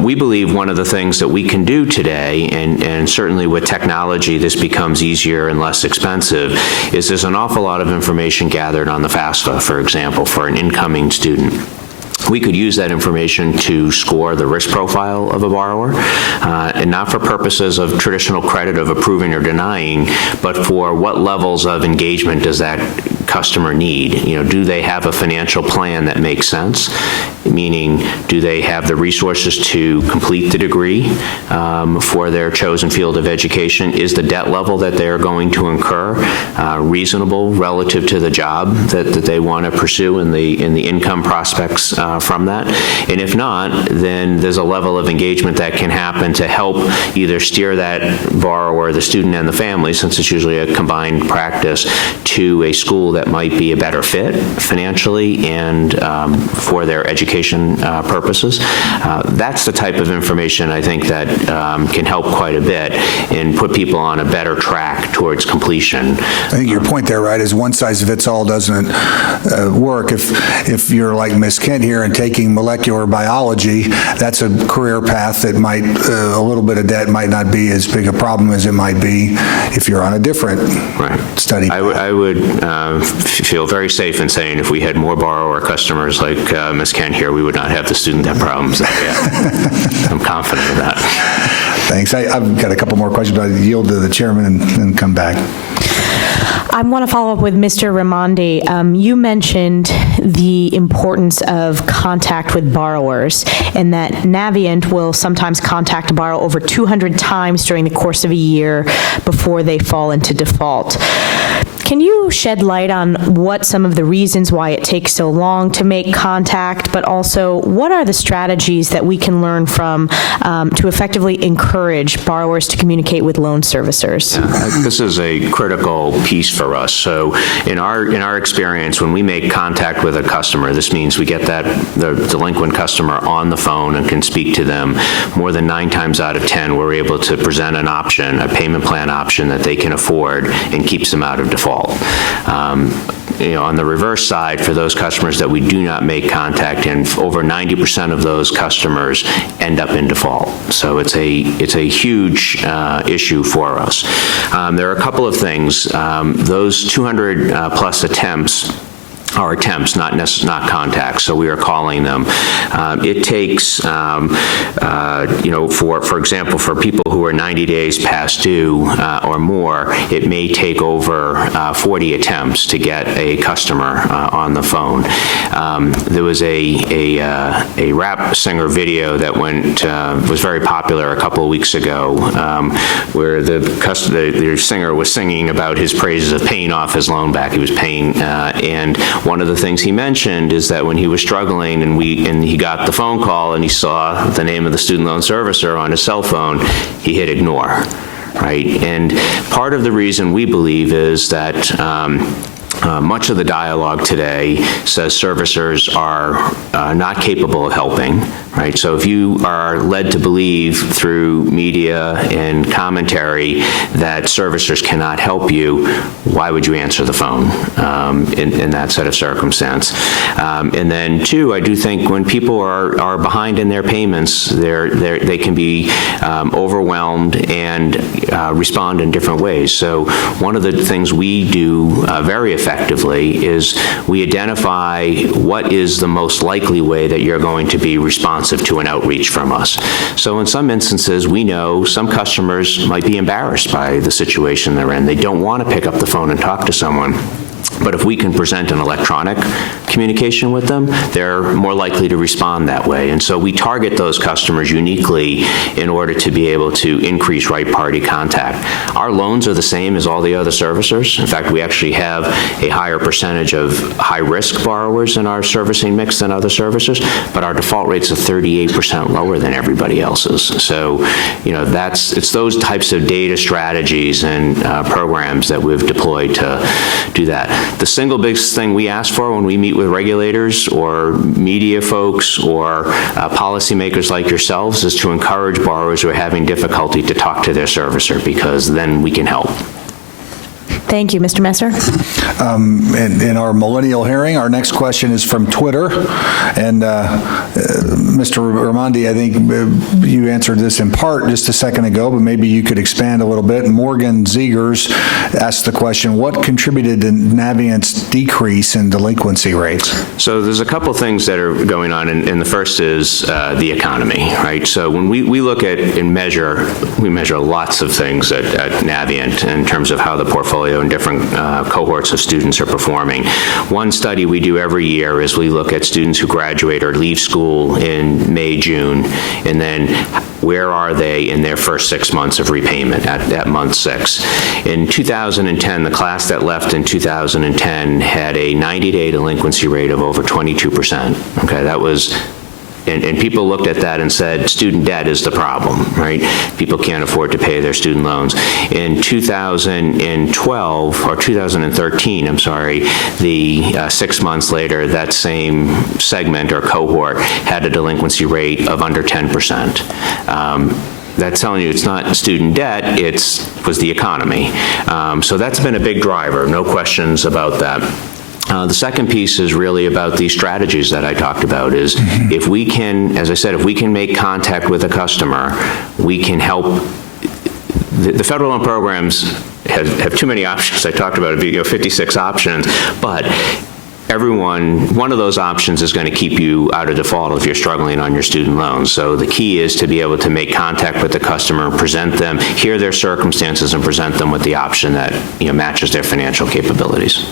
We believe one of the things that we can do today, and certainly with technology this becomes easier and less expensive, is there's an awful lot of information gathered on the FAFSA, for example, for an incoming student. We could use that information to score the risk profile of a borrower, and not for purposes of traditional credit of approving or denying, but for what levels of engagement does that customer need? Do they have a financial plan that makes sense? Meaning, do they have the resources to complete the degree for their chosen field of education? Is the debt level that they are going to incur reasonable relative to the job that they want to pursue and the income prospects from that? And if not, then there's a level of engagement that can happen to help either steer that borrower, the student and the family, since it's usually a combined practice, to a school that might be a better fit financially and for their education purposes. That's the type of information I think that can help quite a bit and put people on a better track towards completion. I think your point there, right, is one size fits all doesn't work. If you're like Ms. Kent here and taking molecular biology, that's a career path that might, a little bit of debt might not be as big a problem as it might be if you're on a different study path. I would feel very safe in saying if we had more borrower customers like Ms. Kent here, we would not have the student debt problems. I'm confident of that. Thanks. I've got a couple more questions, but I'll yield to the chairman and come back. I want to follow up with Mr. Remondi. You mentioned the importance of contact with borrowers and that Navient will sometimes contact a borrower over 200 times during the course of a year before they fall into default. Can you shed light on what some of the reasons why it takes so long to make contact, but also what are the strategies that we can learn from to effectively encourage borrowers to communicate with loan servicers? Yeah, this is a critical piece for us. So in our experience, when we make contact with a customer, this means we get the delinquent customer on the phone and can speak to them. More than 9 times out of 10, we're able to present an option, a payment plan option that they can afford and keeps them out of default. On the reverse side, for those customers that we do not make contact in, over 90% of those customers end up in default. So it's a huge issue for us. There are a couple of things. Those 200 plus attempts are attempts, not contacts, so we are calling them. It takes, for example, for people who are 90 days past due or more, it may take over 40 attempts to get a customer on the phone. There was a rap singer video that was very popular a couple of weeks ago, where the singer was singing about his praises of paying off his loan back. He was paying, and one of the things he mentioned is that when he was struggling and he got the phone call and he saw the name of the student loan servicer on his cell phone, he hit ignore, right? And part of the reason we believe is that much of the dialogue today says servicers are not capable of helping, right? So if you are led to believe through media and commentary that servicers cannot help you, why would you answer the phone in that set of circumstance? And then 2, I do think when people are behind in their payments, they can be overwhelmed and respond in different ways. So one of the things we do very effectively is we identify what is the most likely way that you're going to be responsive to an outreach from us. So in some instances, we know some customers might be embarrassed by the situation they're in. They don't want to pick up the phone and talk to someone. But if we can present an electronic communication with them, they're more likely to respond that way. And so we target those customers uniquely in order to be able to increase right party contact. Our loans are the same as all the other servicers. In fact, we actually have a higher percentage of high-risk borrowers in our servicing mix than other servicers, but our default rates are 38% lower than everybody else's. So, it's those types of data strategies and programs that we've deployed to do that. The single biggest thing we ask for when we meet with regulators or media folks or policymakers like yourselves is to encourage borrowers who are having difficulty to talk to their servicer, because then we can help. Thank you. Mr. Messer? In our Millennial hearing, our next question is from Twitter. And Mr. Remondi, I think you answered this in part just a second ago, but maybe you could expand a little bit. Morgan Zegers asked the question, what contributed to Navient's decrease in delinquency rates? So there's a couple things that are going on, and the first is the economy, right? So when we look at and measure, we measure lots of things at Navient in terms of how the portfolio and different cohorts of students are performing. One study we do every year is we look at students who graduate or leave school in May, June, and then where are they in their first 6 months of repayment at month 6. In 2010, the class that left in 2010 had a 90-day delinquency rate of over 22%. Okay, that was, and people looked at that and said, student debt is the problem, right? People can't afford to pay their student loans. In 2012, or 2013, I'm sorry, the 6 months later, that same segment or cohort had a delinquency rate of under 10%. That's telling you it's not student debt, was the economy. So that's been a big driver, no questions about that. The second piece is really about these strategies that I talked about, is if we can, as I said, if we can make contact with a customer, we can help. The federal loan programs have too many options. I talked about it, 56 options, but one of those options is going to keep you out of default if you're struggling on your student loans. So the key is to be able to make contact with the customer, present them, hear their circumstances, and present them with the option that matches their financial capabilities.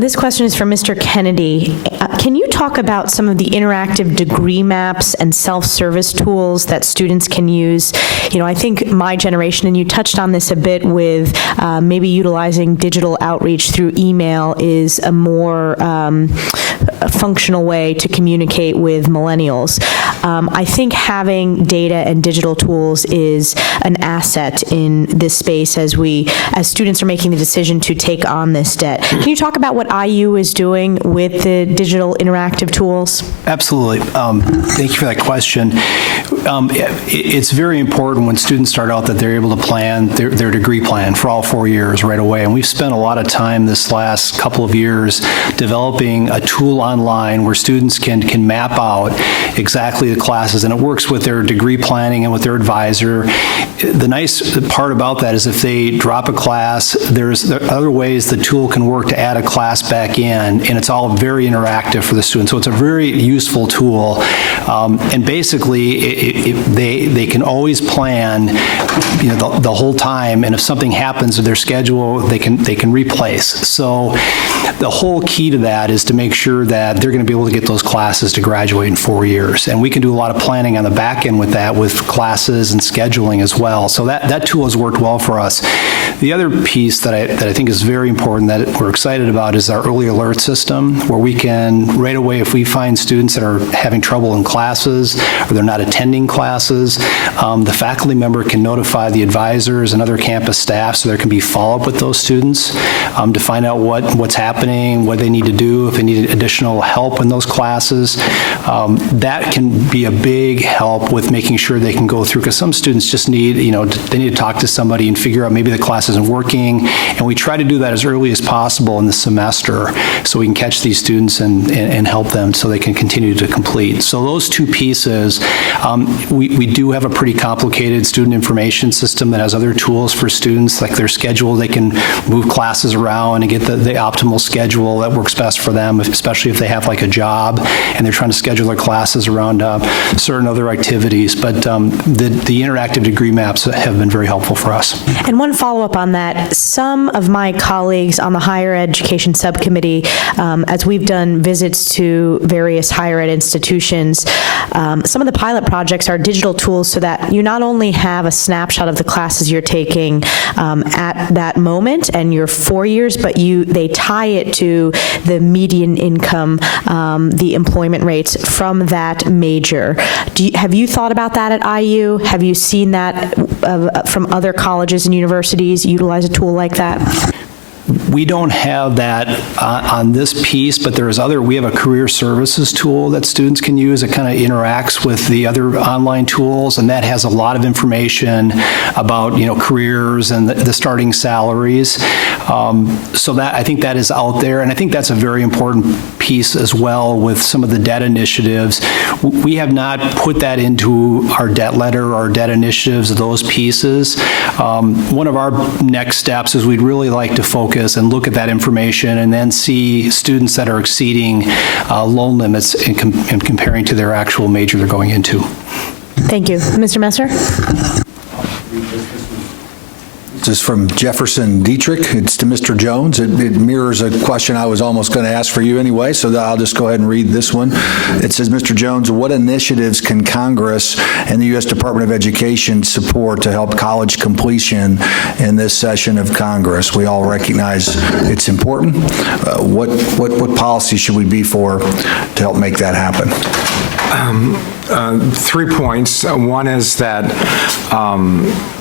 This question is from Mr. Kennedy. Can you talk about some of the interactive degree maps and self-service tools that students can use? I think my generation, and you touched on this a bit with maybe utilizing digital outreach through email is a more functional way to communicate with millennials. I think having data and digital tools is an asset in this space as students are making the decision to take on this debt. Can you talk about what IU is doing with the digital interactive tools? Absolutely. Thank you for that question. It's very important when students start out that they're able to plan their degree plan for all 4 years right away. And we've spent a lot of time this last couple of years developing a tool online where students can map out exactly the classes, and it works with their degree planning and with their advisor. The nice part about that is if they drop a class, there are other ways the tool can work to add a class back in, and it's all very interactive for the students. So it's a very useful tool, and basically they can always plan, the whole time. And if something happens to their schedule, they can replace. So the whole key to that is to make sure that they're going to be able to get those classes to graduate in 4 years, and we can do a lot of planning on the back end with that, with classes and scheduling as well. So that tool has worked well for us. The other piece that I think is very important that we're excited about is our early alert system, where we can, right away, if we find students that are having trouble in classes or they're not attending classes, the faculty member can notify the advisors and other campus staff, so there can be follow-up with those students to find out what's happening, what they need to do, if they need additional help in those classes. That can be a big help with making sure they can go through, because some students just need, they need to talk to somebody and figure out maybe the class isn't working, and we try to do that as early as possible in the semester so we can catch these students and help them so they can continue to complete. So those two pieces, we do have a pretty complicated student information system that has other tools for students, like their schedule. They can move classes around and get the optimal schedule that works best for them, especially if they have like a job and they're trying to schedule their classes around certain other activities. But the interactive degree maps have been very helpful for us. And one follow-up on that, some of my colleagues on the higher education subcommittee, as we've done visits to various higher ed institutions, some of the pilot projects are digital tools so that you not only have a snapshot of the classes you're taking at that moment and your 4 years, but they tie it to the median income, the employment rates from that major. Have you thought about that at IU? Have you seen that from other colleges and universities utilize a tool like that? We don't have that on this piece, but we have a career services tool that students can use. It kind of interacts with the other online tools, and that has a lot of information about, careers and the starting salaries. So that, I think that is out there, and I think that's a very important piece as well with some of the debt initiatives. We have not put that into our debt letter, our debt initiatives, those pieces. One of our next steps is we'd really like to focus and look at that information and then see students that are exceeding loan limits in comparing to their actual major they're going into. Thank you. Mr. Messer? This is from Jefferson Dietrich. It's to Mr. Jones. It mirrors a question I was almost going to ask for you anyway, so I'll just go ahead and read this one. It says, Mr. Jones, what initiatives can Congress and the U.S. Department of Education support to help college completion in this session of Congress? We all recognize it's important. What policy should we be for to help make that happen? 3 points. One is that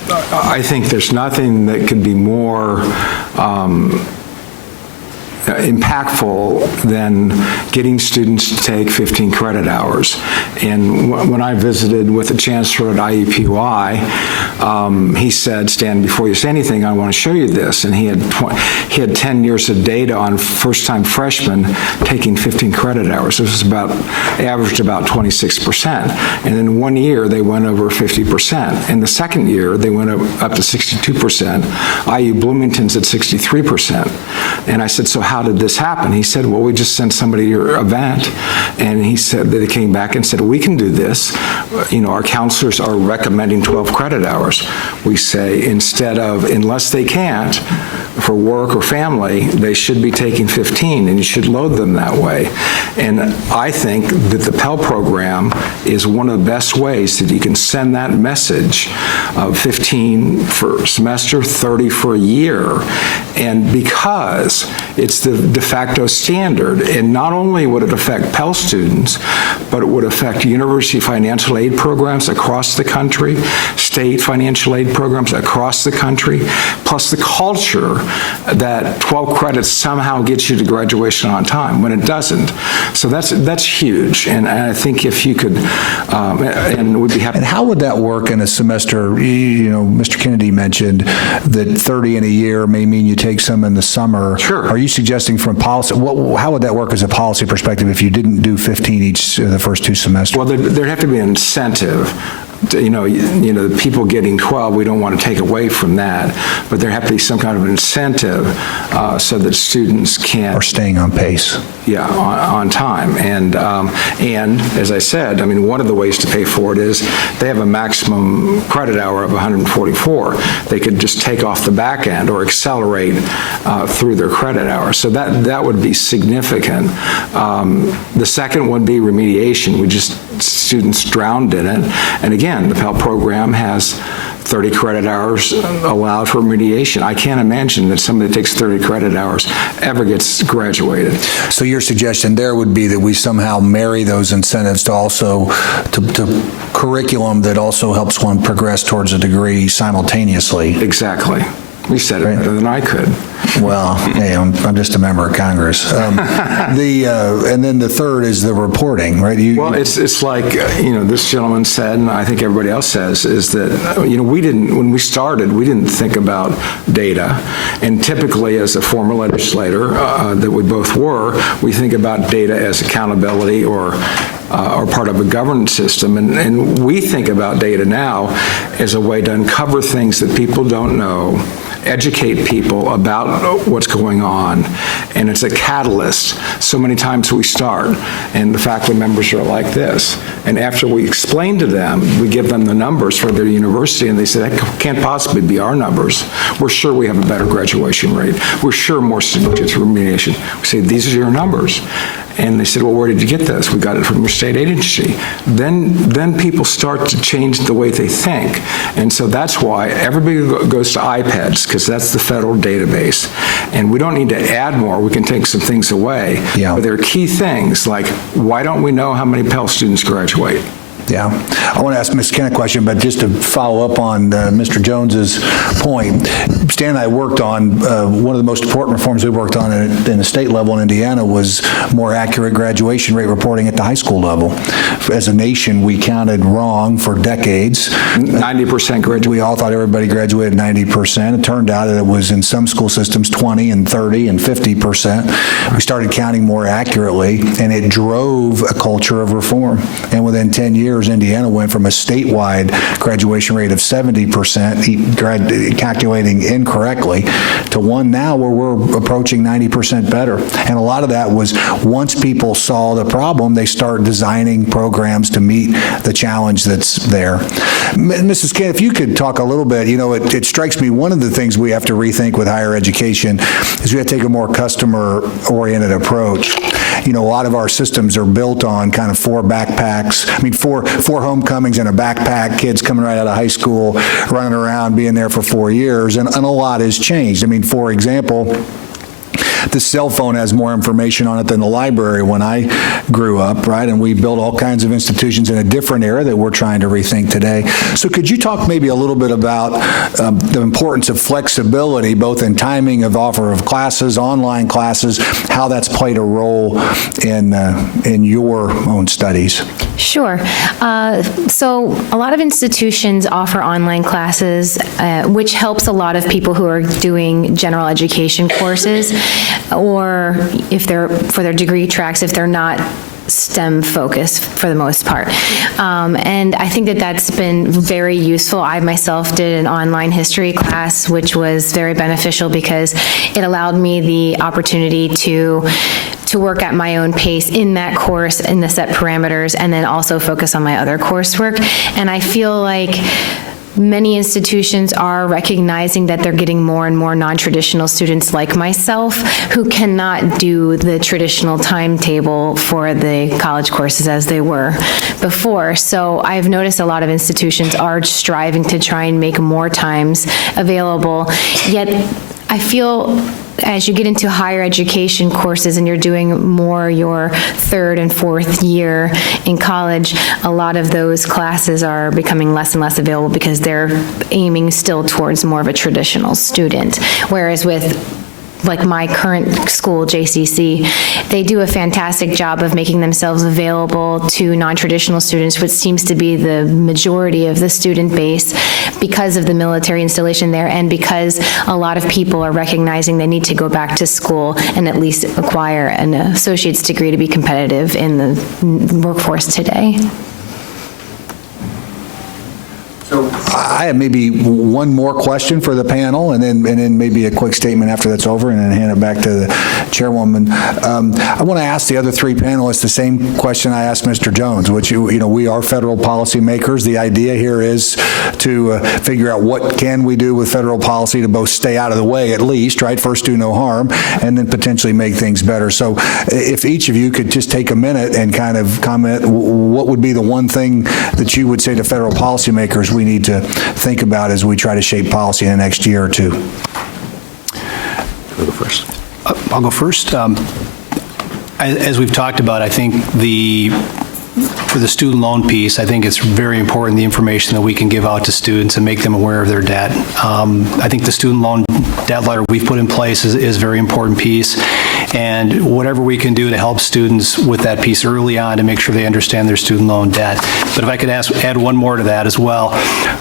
I think there's nothing that could be more impactful than getting students to take 15 credit hours. And when I visited with the chancellor at IUPUI, he said, Stan, before you say anything, I want to show you this. And he had 10 years of data on first-time freshmen taking 15 credit hours. This was averaged about 26%. And in 1 year, they went over 50%. In the second year, they went up to 62%. IU Bloomington's at 63%. And I said, so how did this happen? He said, well, we just sent somebody to your event. And he said that they came back and said, we can do this. Our counselors are recommending 12 credit hours. We say instead of, unless they can't, for work or family, they should be taking 15, and you should load them that way. And I think that the Pell program is one of the best ways that you can send that message of 15 for a semester, 30 for a year. And because it's the de facto standard, and not only would it affect Pell students, but it would affect university financial aid programs across the country, state financial aid programs across the country, plus the culture that 12 credits somehow gets you to graduation on time when it doesn't. So that's huge, and I think if you could, and we'd be happy. And how would that work in a semester? Mr. Kennedy mentioned that 30 in a year may mean you take some in the summer. Sure. Are you suggesting from policy, how would that work as a policy perspective if you didn't do 15 each the first 2 semesters? Well, there'd have to be an incentive. The people getting 12, we don't want to take away from that, but there have to be some kind of incentive so that students can... Or staying on pace. Yeah, on time. And as I said, one of the ways to pay for it is they have a maximum credit hour of 144. They could just take off the back end or accelerate through their credit hour. So that would be significant. The second would be remediation. Students drowned in it. And again, the Pell program has 30 credit hours allowed for remediation. I can't imagine that somebody that takes 30 credit hours ever gets graduated. So your suggestion there would be that we somehow marry those incentives to curriculum that also helps one progress towards a degree simultaneously. Exactly. You said it better than I could. Well, hey, I'm just a member of Congress. And then the third is the reporting, right? It's like, this gentleman said, and I think everybody else says, is that, when we started, we didn't think about data. And typically, as a former legislator, that we both were, we think about data as accountability or part of a governance system. And we think about data now as a way to uncover things that people don't know, educate people about what's going on, and it's a catalyst. So many times we start, and the faculty members are like this, and after we explain to them, we give them the numbers for their university, and they say, that can't possibly be our numbers. We're sure we have a better graduation rate. We're sure more students get through remediation. We say, these are your numbers. And they said, well, where did you get this? We got it from your state agency. Then people start to change the way they think. And so that's why everybody goes to iPads, because that's the federal database. And we don't need to add more. We can take some things away. Yeah. But there are key things like, why don't we know how many Pell students graduate? Yeah. I want to ask Ms. Ken a question, but just to follow up on Mr. Jones's point, Stan and I worked on, one of the most important reforms we worked on in the state level in Indiana was more accurate graduation rate reporting at the high school level. As a nation, we counted wrong for decades. 90% graduate. We all thought everybody graduated 90%. It turned out that it was in some school systems 20 and 30 and 50%. We started counting more accurately, and it drove a culture of reform. And within 10 years, Indiana went from a statewide graduation rate of 70%, calculating incorrectly, to one now where we're approaching 90% better. And a lot of that was once people saw the problem, they start designing programs to meet the challenge that's there. Mrs. Ken, if you could talk a little bit, it strikes me one of the things we have to rethink with higher education is we have to take a more customer-oriented approach. A lot of our systems are built on kind of four homecomings and a backpack, kids coming right out of high school, running around, being there for 4 years, and a lot has changed. For example, the cell phone has more information on it than the library when I grew up, right? And we built all kinds of institutions in a different era that we're trying to rethink today. So could you talk maybe a little bit about the importance of flexibility, both in timing of offer of classes, online classes, how that's played a role in your own studies? Sure. So a lot of institutions offer online classes, which helps a lot of people who are doing general education courses, or if they're for their degree tracks, if they're not STEM focused for the most part. And I think that that's been very useful. I myself did an online history class, which was very beneficial because it allowed me the opportunity to work at my own pace in that course, in the set parameters, and then also focus on my other coursework. And I feel like many institutions are recognizing that they're getting more and more non-traditional students like myself who cannot do the traditional timetable for the college courses as they were before. So I've noticed a lot of institutions are striving to try and make more times available, yet I feel as you get into higher education courses and you're doing more your third and fourth year in college, a lot of those classes are becoming less and less available because they're aiming still towards more of a traditional student. Whereas with like my current school, JCC, they do a fantastic job of making themselves available to non-traditional students, which seems to be the majority of the student base because of the military installation there and because a lot of people are recognizing they need to go back to school and at least acquire an associate's degree to be competitive in the workforce today. So I have maybe one more question for the panel, and then maybe a quick statement after that's over, and then hand it back to the chairwoman. I want to ask the other three panelists the same question I asked Mr. Jones, which we are federal policy makers. The idea here is to figure out what can we do with federal policy to both stay out of the way, at least, right? First, do no harm, and then potentially make things better. So, if each of you could just take a minute and kind of comment, what would be the one thing that you would say to federal policymakers we need to think about as we try to shape policy in the next year or two? I'll go first. I'll go first. As we've talked about, I think for the student loan piece, I think it's very important the information that we can give out to students and make them aware of their debt. I think the student loan debt letter we've put in place is a very important piece, and whatever we can do to help students with that piece early on to make sure they understand their student loan debt. But if I could add one more to that as well,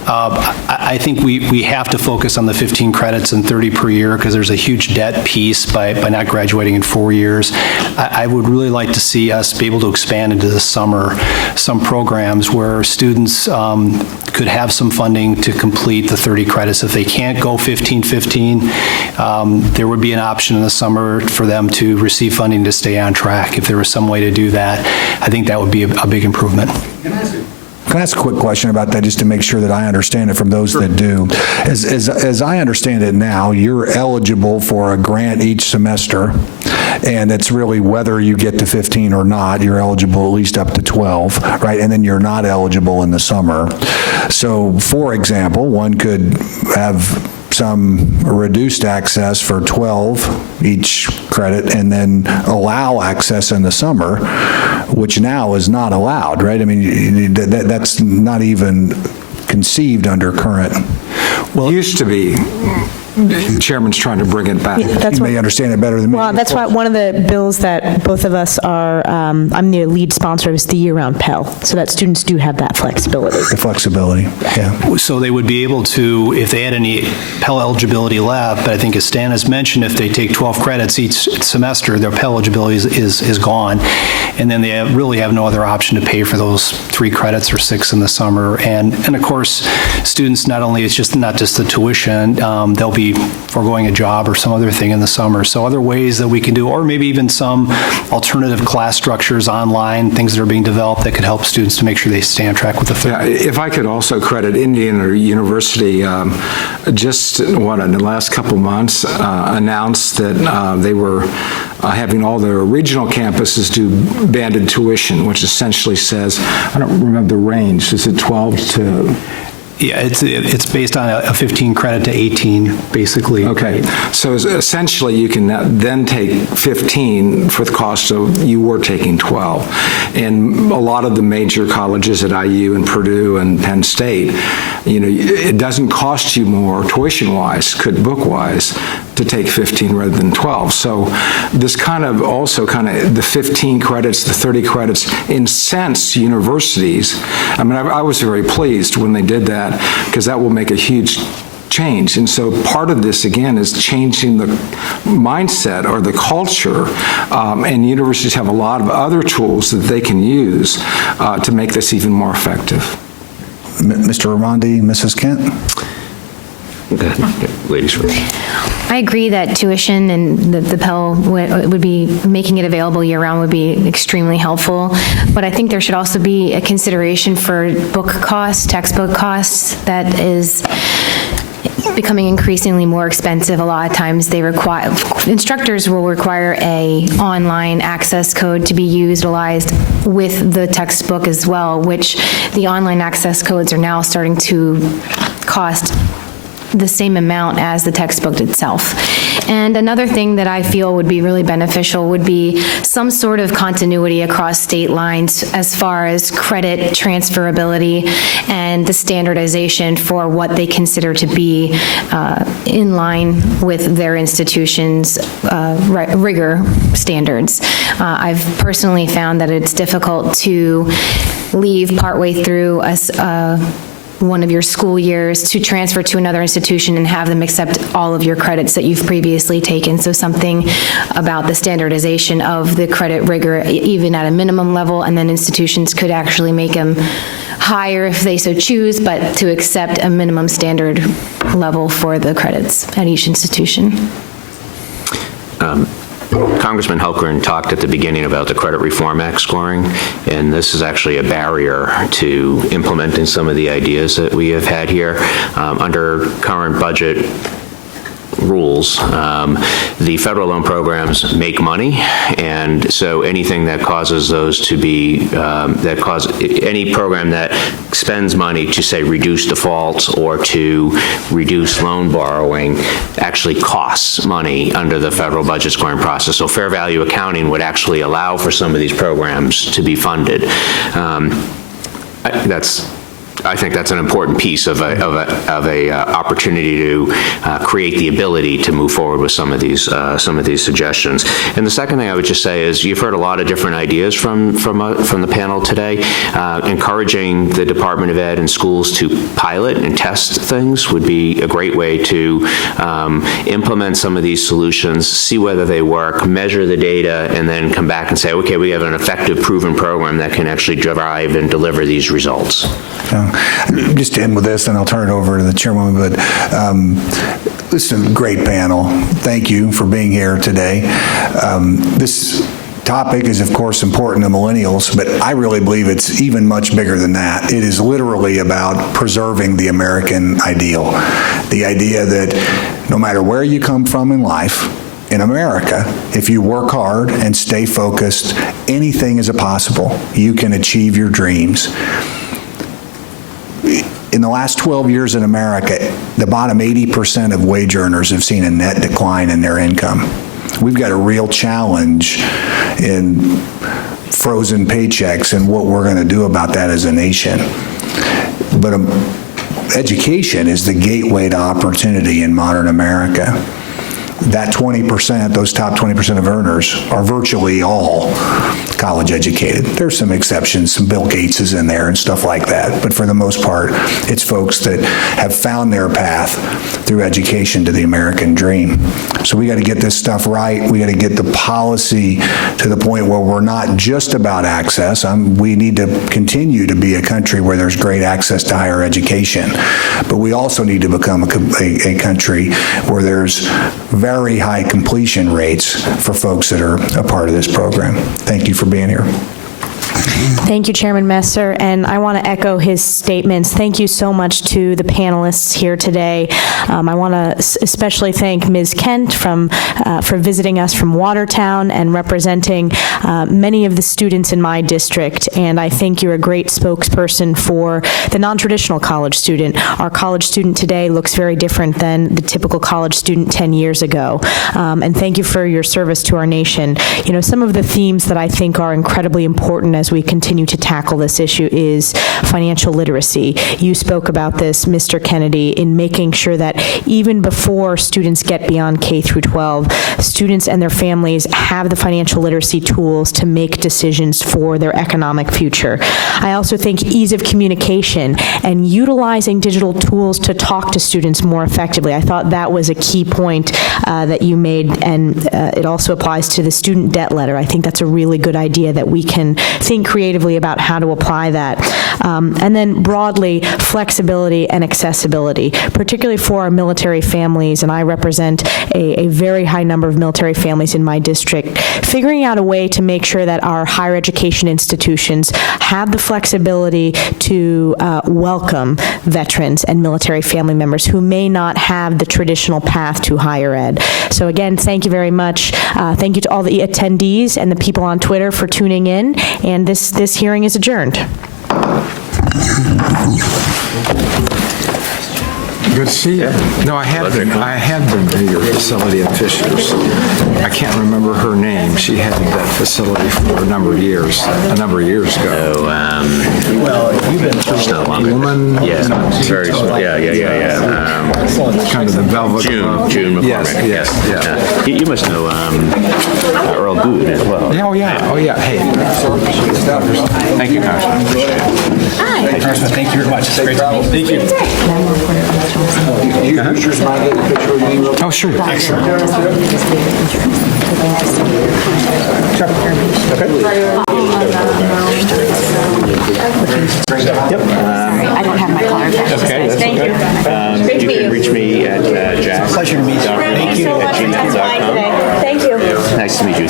I think we have to focus on the 15 credits and 30 per year because there's a huge debt piece by not graduating in 4 years. I would really like to see us be able to expand into the summer some programs where students could have some funding to complete the 30 credits. If they can't go 15-15, there would be an option in the summer for them to receive funding to stay on track. If there was some way to do that, I think that would be a big improvement. Can I ask a quick question about that just to make sure that I understand it from those that do? As I understand it now, you're eligible for a grant each semester, and it's really whether you get to 15 or not, you're eligible at least up to 12, right? And then you're not eligible in the summer. So, for example, one could have some reduced access for 12 each credit and then allow access in the summer, which now is not allowed, right? I mean, that's not even conceived under current. Well, it used to be. The chairman's trying to bring it back. That's You may understand it better than me. Well, that's why one of the bills that both of us are, I'm the lead sponsor, is the year-round Pell, so that students do have that flexibility. The flexibility, yeah. So they would be able to, if they had any Pell eligibility left, but I think as Stan has mentioned, if they take 12 credits each semester, their Pell eligibility is gone, and then they really have no other option to pay for those 3 credits or 6 in the summer. And of course, students, not only, it's not just the tuition, they'll be foregoing a job or some other thing in the summer. So other ways that we can do, or maybe even some alternative class structures online, things that are being developed that could help students to make sure they stay on track with the Yeah, if I could also credit Indiana University, just in the last couple months, announced that they were having all their regional campuses do banded tuition, which essentially says, I don't remember the range, is it 12 to... Yeah, it's based on a 15 credit to 18, basically. Okay, so essentially you can then take 15 for the cost of, you were taking 12. And a lot of the major colleges at IU and Purdue and Penn State, it doesn't cost you more tuition-wise, book-wise, to take 15 rather than 12. So this the 15 credits, the 30 credits incents universities. I mean, I was very pleased when they did that, because that will make a huge change. And so part of this, again, is changing the mindset or the culture, and universities have a lot of other tools that they can use to make this even more effective. Mr. Remondi, Mrs. Kent? Go ahead. Ladies first. I agree that tuition and the Pell would be, making it available year-round would be extremely helpful, but I think there should also be a consideration for book costs, textbook costs, that is becoming increasingly more expensive. A lot of times instructors will require a online access code to be utilized with the textbook as well, which the online access codes are now starting to cost the same amount as the textbook itself. And another thing that I feel would be really beneficial would be some sort of continuity across state lines as far as credit transferability and the standardization for what they consider to be in line with their institution's rigor standards. I've personally found that it's difficult to leave partway through one of your school years to transfer to another institution and have them accept all of your credits that you've previously taken. So something about the standardization of the credit rigor, even at a minimum level, and then institutions could actually make them higher if they so choose, but to accept a minimum standard level for the credits at each institution. Congressman Helkern talked at the beginning about the Credit Reform Act scoring, and this is actually a barrier to implementing some of the ideas that we have had here. Under current budget rules, the federal loan programs make money, and so anything that causes those to be, any program that spends money to, say, reduce defaults or to reduce loan borrowing actually costs money under the federal budget scoring process. So fair value accounting would actually allow for some of these programs to be funded. I think that's an important piece of a opportunity to create the ability to move forward with some of these suggestions. And the second thing I would just say is you've heard a lot of different ideas from the panel today. Encouraging the Department of Ed and schools to pilot and test things would be a great way to implement some of these solutions, see whether they work, measure the data, and then come back and say, okay, we have an effective, proven program that can actually drive and deliver these results. Just to end with this, and I'll turn it over to the chairwoman, but this is a great panel. Thank you for being here today. This topic is, of course, important to millennials, but I really believe it's even much bigger than that. It is literally about preserving the American ideal, the idea that no matter where you come from in life, in America, if you work hard and stay focused, anything is possible. You can achieve your dreams. in the last 12 years in America, the bottom 80% of wage earners have seen a net decline in their income. We've got a real challenge in frozen paychecks and what we're going to do about that as a nation. But education is the gateway to opportunity in modern America. That 20%, those top 20% of earners are virtually all college educated. There's some exceptions, some Bill Gates is in there and stuff like that, but for the most part, it's folks that have found their path through education to the American dream. So we got to get this stuff right. We got to get the policy to the point where we're not just about access. We need to continue to be a country where there's great access to higher education, but we also need to become a country where there's very high completion rates for folks that are a part of this program. Thank you for being here. Thank you, Chairman Messer, and I want to echo his statements. Thank you so much to the panelists here today. I want to especially thank Ms. Kent for visiting us from Watertown and representing many of the students in my district, and I think you're a great spokesperson for the non-traditional college student. Our college student today looks very different than the typical college student 10 years ago, and thank you for your service to our nation. You know, some of the themes that I think are incredibly important as we continue to tackle this issue is financial literacy. You spoke about this, Mr. Kennedy, in making sure that even before students get beyond K through 12, students and their families have the financial literacy tools to make decisions for their economic future. I also think ease of communication and utilizing digital tools to talk to students more effectively. I thought that was a key point that you made, and it also applies to the student debt letter. I think that's a really good idea that we can think creatively about how to apply that. And then broadly, flexibility and accessibility, particularly for our military families, and I represent a very high number of military families in my district, figuring out a way to make sure that our higher education institutions have the flexibility to welcome veterans and military family members who may not have the traditional path to higher ed. So again, thank you very much. Thank you to all the attendees and the people on Twitter for tuning in, and this hearing is adjourned. Good to see you. No, I have been to your facility in Fishers. I can't remember her name. She had that facility for a number of years ago. Well, you've been a woman. Yeah, very small. Yeah. Kind of the velvet. June McCormick. Yes. You must know Earl Good as well. Oh yeah. Hey. Thank you, Congressman. Appreciate it. Hi, Congressman. Thank you very much. It's great to meet you. Thank you. Oh, sure. Excellent. Yep.